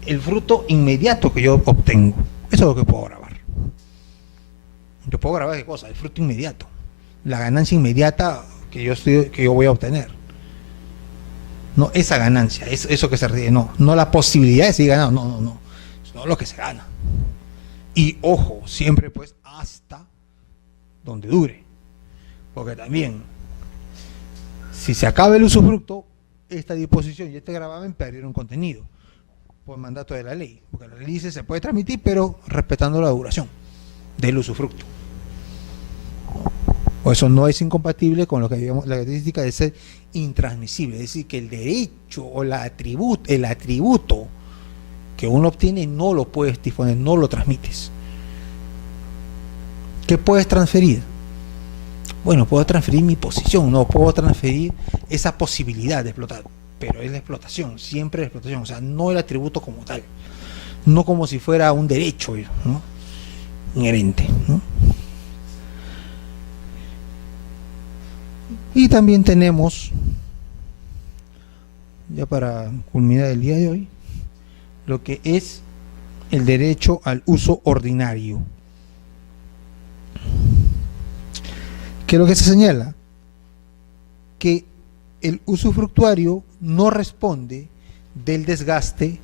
el fruto inmediato que yo obtengo. Eso es lo que puedo grabar. Yo puedo grabar qué cosa, el fruto inmediato, la ganancia inmediata que yo voy a obtener. No esa ganancia, eso que se ríe, no la posibilidad de seguir ganando, no, sino lo que se gana. Y ojo, siempre pues hasta donde dure. Porque también, si se acaba el usufructo, esta disposición y este gravamen perdieron contenido por mandato de la ley, porque la ley dice se puede transmitir, pero respetando la duración del usufructo. O eso no es incompatible con lo que digamos la característica de ser intransmisible, es decir, que el derecho o el atributo que uno obtiene no lo puedes disponer, no lo transmites. ¿Qué puedes transferir? Bueno, puedo transferir mi posición, no puedo transferir esa posibilidad de explotar, pero es la explotación, siempre la explotación, o sea, no el atributo como tal, no como si fuera un derecho, ¿no? Inherente, ¿no? Y también tenemos, ya para culminar el día de hoy, lo que es el derecho al uso ordinario. ¿Qué es lo que se señala? Que el usufructuario no responde del desgaste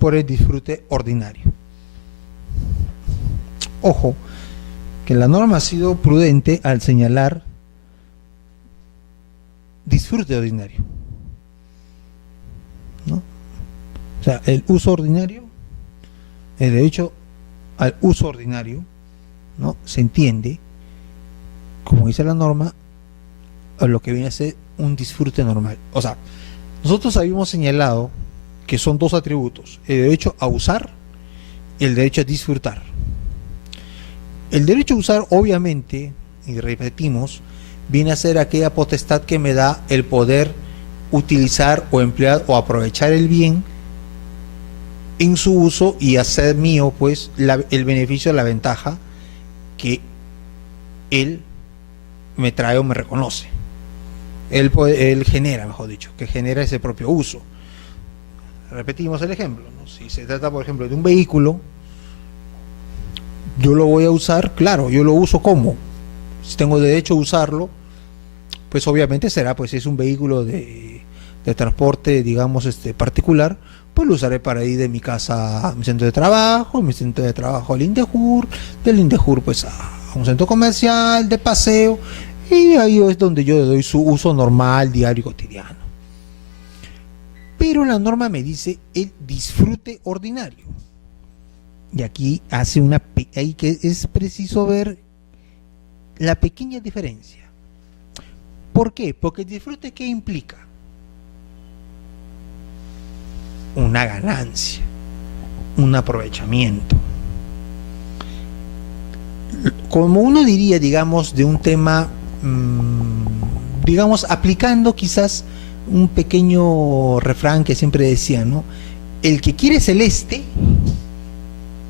por el disfrute ordinario. Ojo, que la norma ha sido prudente al señalar disfrute ordinario, ¿no? O sea, el uso ordinario, el derecho al uso ordinario, ¿no? Se entiende, como dice la norma, a lo que viene a ser un disfrute normal. O sea, nosotros habíamos señalado que son dos atributos, el derecho a usar y el derecho a disfrutar. El derecho a usar, obviamente, y repetimos, viene a ser aquella potestad que me da el poder utilizar o emplear o aprovechar el bien en su uso y hacer mío pues el beneficio, la ventaja que él me trae o me reconoce. Él genera, mejor dicho, que genera ese propio uso. Repetimos el ejemplo, ¿no? Si se trata, por ejemplo, de un vehículo, yo lo voy a usar, claro, yo lo uso como, si tengo derecho a usarlo, pues obviamente será, pues si es un vehículo de transporte, digamos, particular, pues lo usaré para ir de mi casa a mi centro de trabajo al Indejur, del Indejur pues a un centro comercial, de paseo, y ahí es donde yo le doy su uso normal, diario y cotidiano. Pero la norma me dice el disfrute ordinario. Y aquí hace ahí que es preciso ver la pequeña diferencia. ¿Por qué? Porque el disfrute, ¿qué implica? Una ganancia, un aprovechamiento. Como uno diría, digamos, de un tema, digamos, aplicando quizás un pequeño refrán que siempre decía, ¿no? El que quiere celeste,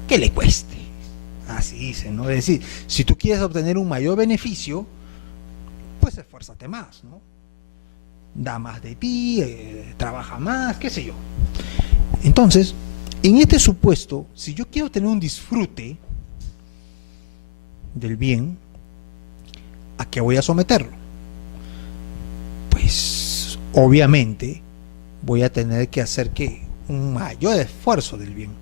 que le cueste. Así dice, ¿no? Es decir, si tú quieres obtener un mayor beneficio, pues esfuérzate más, ¿no? Da más de ti, trabaja más, qué sé yo. Entonces, en este supuesto, si yo quiero tener un disfrute del bien, ¿a qué voy a someterlo? Pues, obviamente, voy a tener que hacer que un mayor esfuerzo del bien.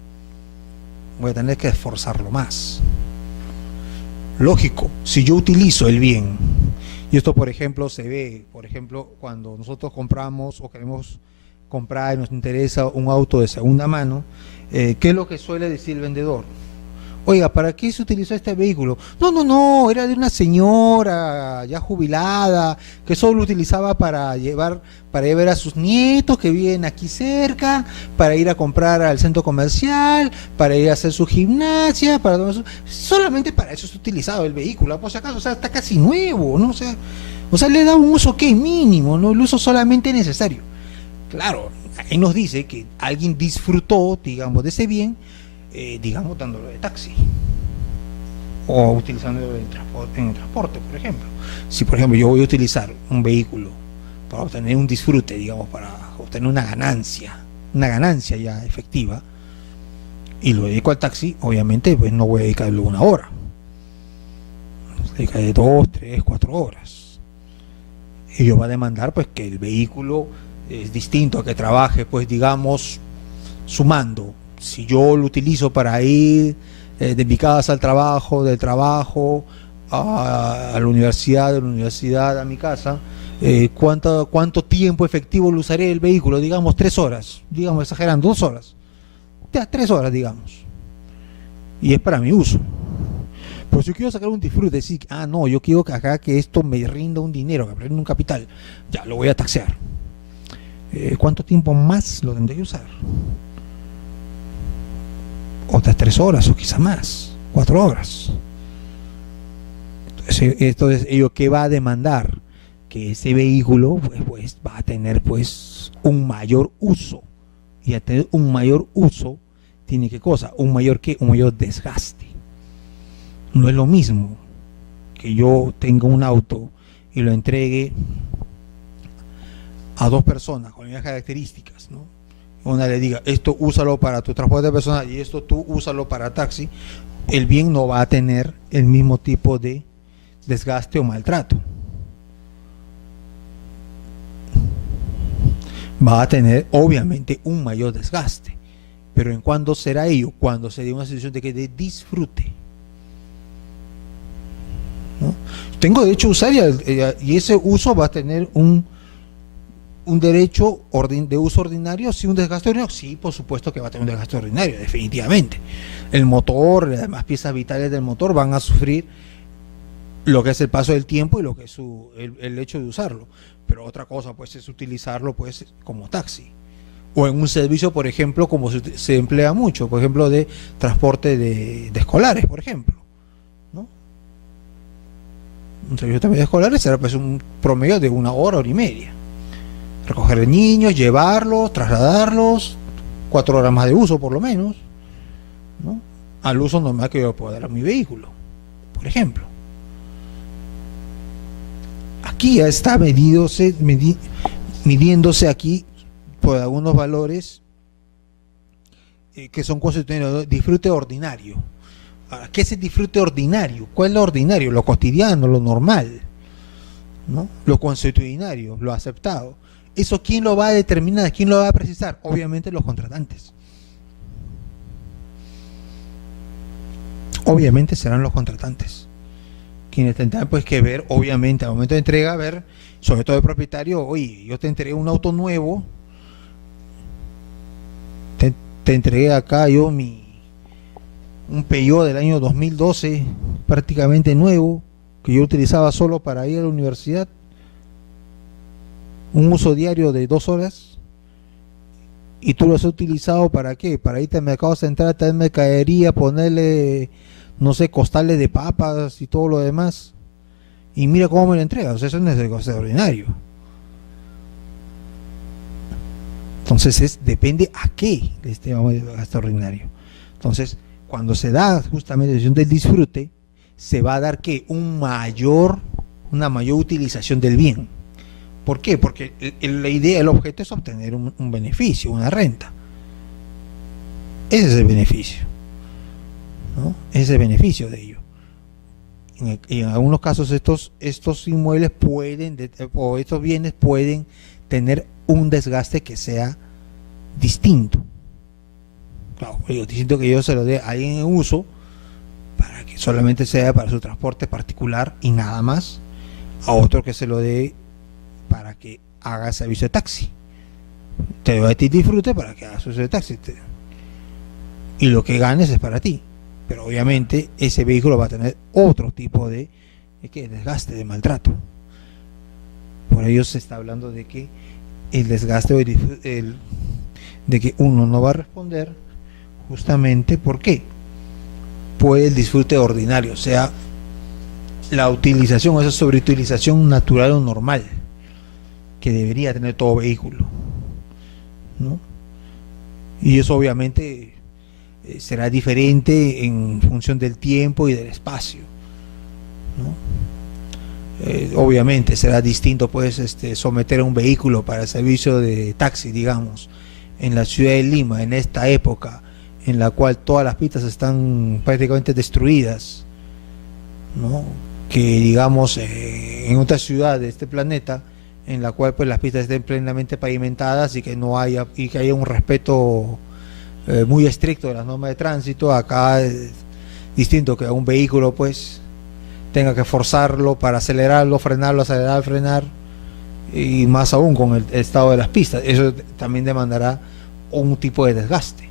Voy a tener que esforzarlo más. Lógico, si yo utilizo el bien, y esto por ejemplo se ve, por ejemplo, cuando nosotros compramos o queremos comprar y nos interesa un auto de segunda mano, ¿qué es lo que suele decir el vendedor? Oiga, ¿para qué se utilizó este vehículo? No, no, no, era de una señora ya jubilada que solo lo utilizaba para llevar a sus nietos que viven aquí cerca, para ir a comprar al centro comercial, para ir a hacer su gimnasia, solamente para eso se utilizaba el vehículo, por si acaso, o sea, está casi nuevo, ¿no? O sea, le da un uso que es mínimo, ¿no? El uso solamente necesario. Claro, ahí nos dice que alguien disfrutó, digamos, de ese bien, digamos, dándolo de taxi o utilizándolo en el transporte, por ejemplo. Si, por ejemplo, yo voy a utilizar un vehículo para obtener un disfrute, digamos, para obtener una ganancia ya efectiva, y lo dedico al taxi, obviamente, pues no voy a dedicarle 1 hora. Dedicarle 2, 3, 4 horas. Ello va a demandar, pues, que el vehículo es distinto a que trabaje, pues, digamos, sumando. Si yo lo utilizo para ir de mi casa al trabajo, del trabajo a la universidad, de la universidad a mi casa, ¿cuánto tiempo efectivo lo usaré el vehículo? Digamos 3 horas, digamos exagerando, 2 horas, ya 3 horas, digamos. Y es para mi uso. Pero si yo quiero sacar un disfrute, decir, no, yo quiero que acá que esto me rinda un dinero, que me rinda un capital, ya lo voy a taxear. ¿Cuánto tiempo más lo tendré que usar? Otras 3 horas o quizá más, 4 horas. Entonces, ello que va a demandar que ese vehículo pues va a tener pues un mayor uso, y a tener un mayor uso tiene que cosa, un mayor desgaste. No es lo mismo que yo tenga un auto y lo entregue a 2 personas con las mismas características, ¿no? Una le diga, esto úsalo para tu transporte personal y esto tú úsalo para taxi, el bien no va a tener el mismo tipo de desgaste o maltrato. Va a tener obviamente un mayor desgaste. Pero ¿en cuándo será ello? Cuando se dé una situación de disfrute, ¿no? Tengo derecho a usar y ese uso va a tener un derecho de uso ordinario. ¿Sí, un desgaste ordinario? Sí, por supuesto que va a tener un desgaste ordinario, definitivamente. El motor, las demás piezas vitales del motor van a sufrir lo que es el paso del tiempo y lo que es el hecho de usarlo. Pero otra cosa pues es utilizarlo pues como taxi o en un servicio, por ejemplo, como se emplea mucho, por ejemplo, de transporte de escolares, por ejemplo, ¿no? Un servicio también de escolares será pues un promedio de 1 hora, 1 hora y media. Recoger niños, llevarlos, trasladarlos, 4 horas más de uso por lo menos, ¿no? Al uso normal que yo puedo dar a mi vehículo, por ejemplo. Aquí ya está midiéndose aquí por algunos valores que son constitucionales. Disfrute ordinario. Ahora, ¿qué es el disfrute ordinario? ¿Cuál es lo ordinario? Lo cotidiano, lo normal, ¿no? Lo consuetudinario, lo aceptado. ¿Eso quién lo va a determinar? ¿Quién lo va a precisar? Obviamente los contratantes. Obviamente serán los contratantes quienes tendrán pues que ver, obviamente, al momento de entrega, ver, sobre todo el propietario, oye, yo te entregué un auto nuevo, te entregué acá yo un Peugeot del año 2012, prácticamente nuevo, que yo utilizaba solo para ir a la universidad, un uso diario de 2 horas, y tú lo has utilizado ¿para qué? Para irte al mercado central, traer mercadería, ponerle, no sé, costales de papas y todo lo demás, y mira cómo me lo entregas. O sea, eso no es extraordinario. Entonces depende a qué le estimamos extraordinario. Entonces, cuando se da justamente la decisión del disfrute, se va a dar que una mayor utilización del bien. ¿Por qué? Porque la idea, el objeto es obtener un beneficio, una renta. Ese es el beneficio, ¿no? Ese es el beneficio de ello. En algunos casos estos inmuebles o estos bienes pueden tener un desgaste que sea distinto. Claro, distinto que yo se lo dé a alguien en uso para que solamente sea para su transporte particular y nada más, a otro que se lo dé para que haga servicio de taxi. Te doy a ti disfrute para que hagas servicio de taxi. Y lo que ganes es para ti. pero obviamente ese vehículo va a tener otro tipo de desgaste, de maltrato. Por ello se está hablando de que el desgaste de que uno no va a responder justamente porque puede el disfrute ordinario, o sea, la utilización, esa sobreutilización natural o normal que debería tener todo vehículo, ¿no? Y eso obviamente será diferente en función del tiempo y del espacio, ¿no? Obviamente será distinto pues someter a un vehículo para el servicio de taxi, digamos, en la ciudad de Lima, en esta época en la cual todas las pistas están prácticamente destruidas, ¿no? Que digamos en otra ciudad de este planeta en la cual pues las pistas estén plenamente pavimentadas y que no haya y que haya un respeto muy estricto de las normas de tránsito. Acá es distinto que a un vehículo pues tenga que forzarlo para acelerarlo, frenarlo, acelerar, frenar, y más aún con el estado de las pistas. Eso también demandará un tipo de desgaste.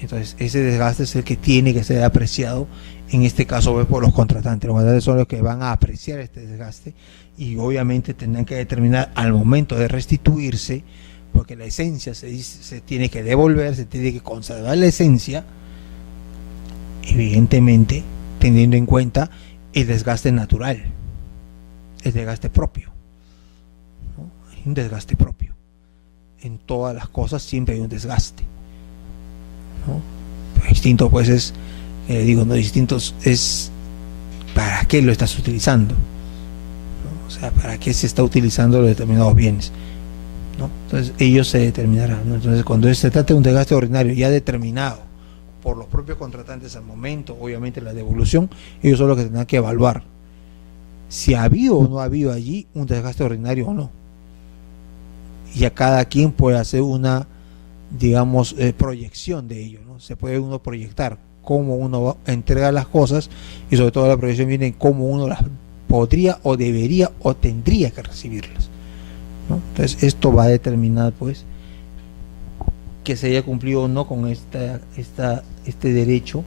Entonces ese desgaste es el que tiene que ser apreciado en este caso pues, por los contratantes. Los contratantes son los que van a apreciar este desgaste y obviamente tendrán que determinar al momento de restituirse, porque la esencia se tiene que devolver, se tiene que conservar la esencia, evidentemente teniendo en cuenta el desgaste natural, el desgaste propio, ¿no? Hay un desgaste propio. En todas las cosas siempre hay un desgaste, ¿no? Pero distinto pues es, no distintos es para qué lo estás utilizando, ¿no? O sea, para qué se está utilizando los determinados bienes, ¿no? Entonces ellos se determinarán, ¿no? Entonces cuando se trata de un desgaste ordinario ya determinado por los propios contratantes al momento, obviamente la devolución, ellos son los que tendrán que evaluar si ha habido o no ha habido allí un desgaste ordinario o no. Y a cada quien puede hacer una, digamos, proyección de ello, ¿no? Se puede uno proyectar cómo uno entrega las cosas y sobre todo la proyección viene en cómo uno las podría o debería o tendría que recibirlas, ¿no? Entonces esto va a determinar pues que se haya cumplido o no con este derecho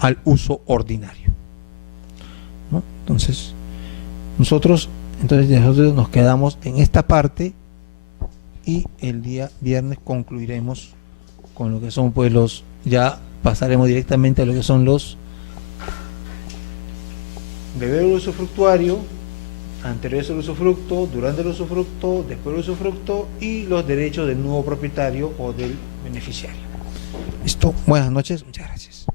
al uso ordinario, ¿no? Entonces nosotros nos quedamos en esta parte y el día viernes concluiremos con lo que son pues ya pasaremos directamente a lo que son los deberes del usufructuario, anteriores al usufructo, durante el usufructo, después del usufructo y los derechos del nuevo propietario o del beneficiario. Listo, buenas noches, muchas gracias.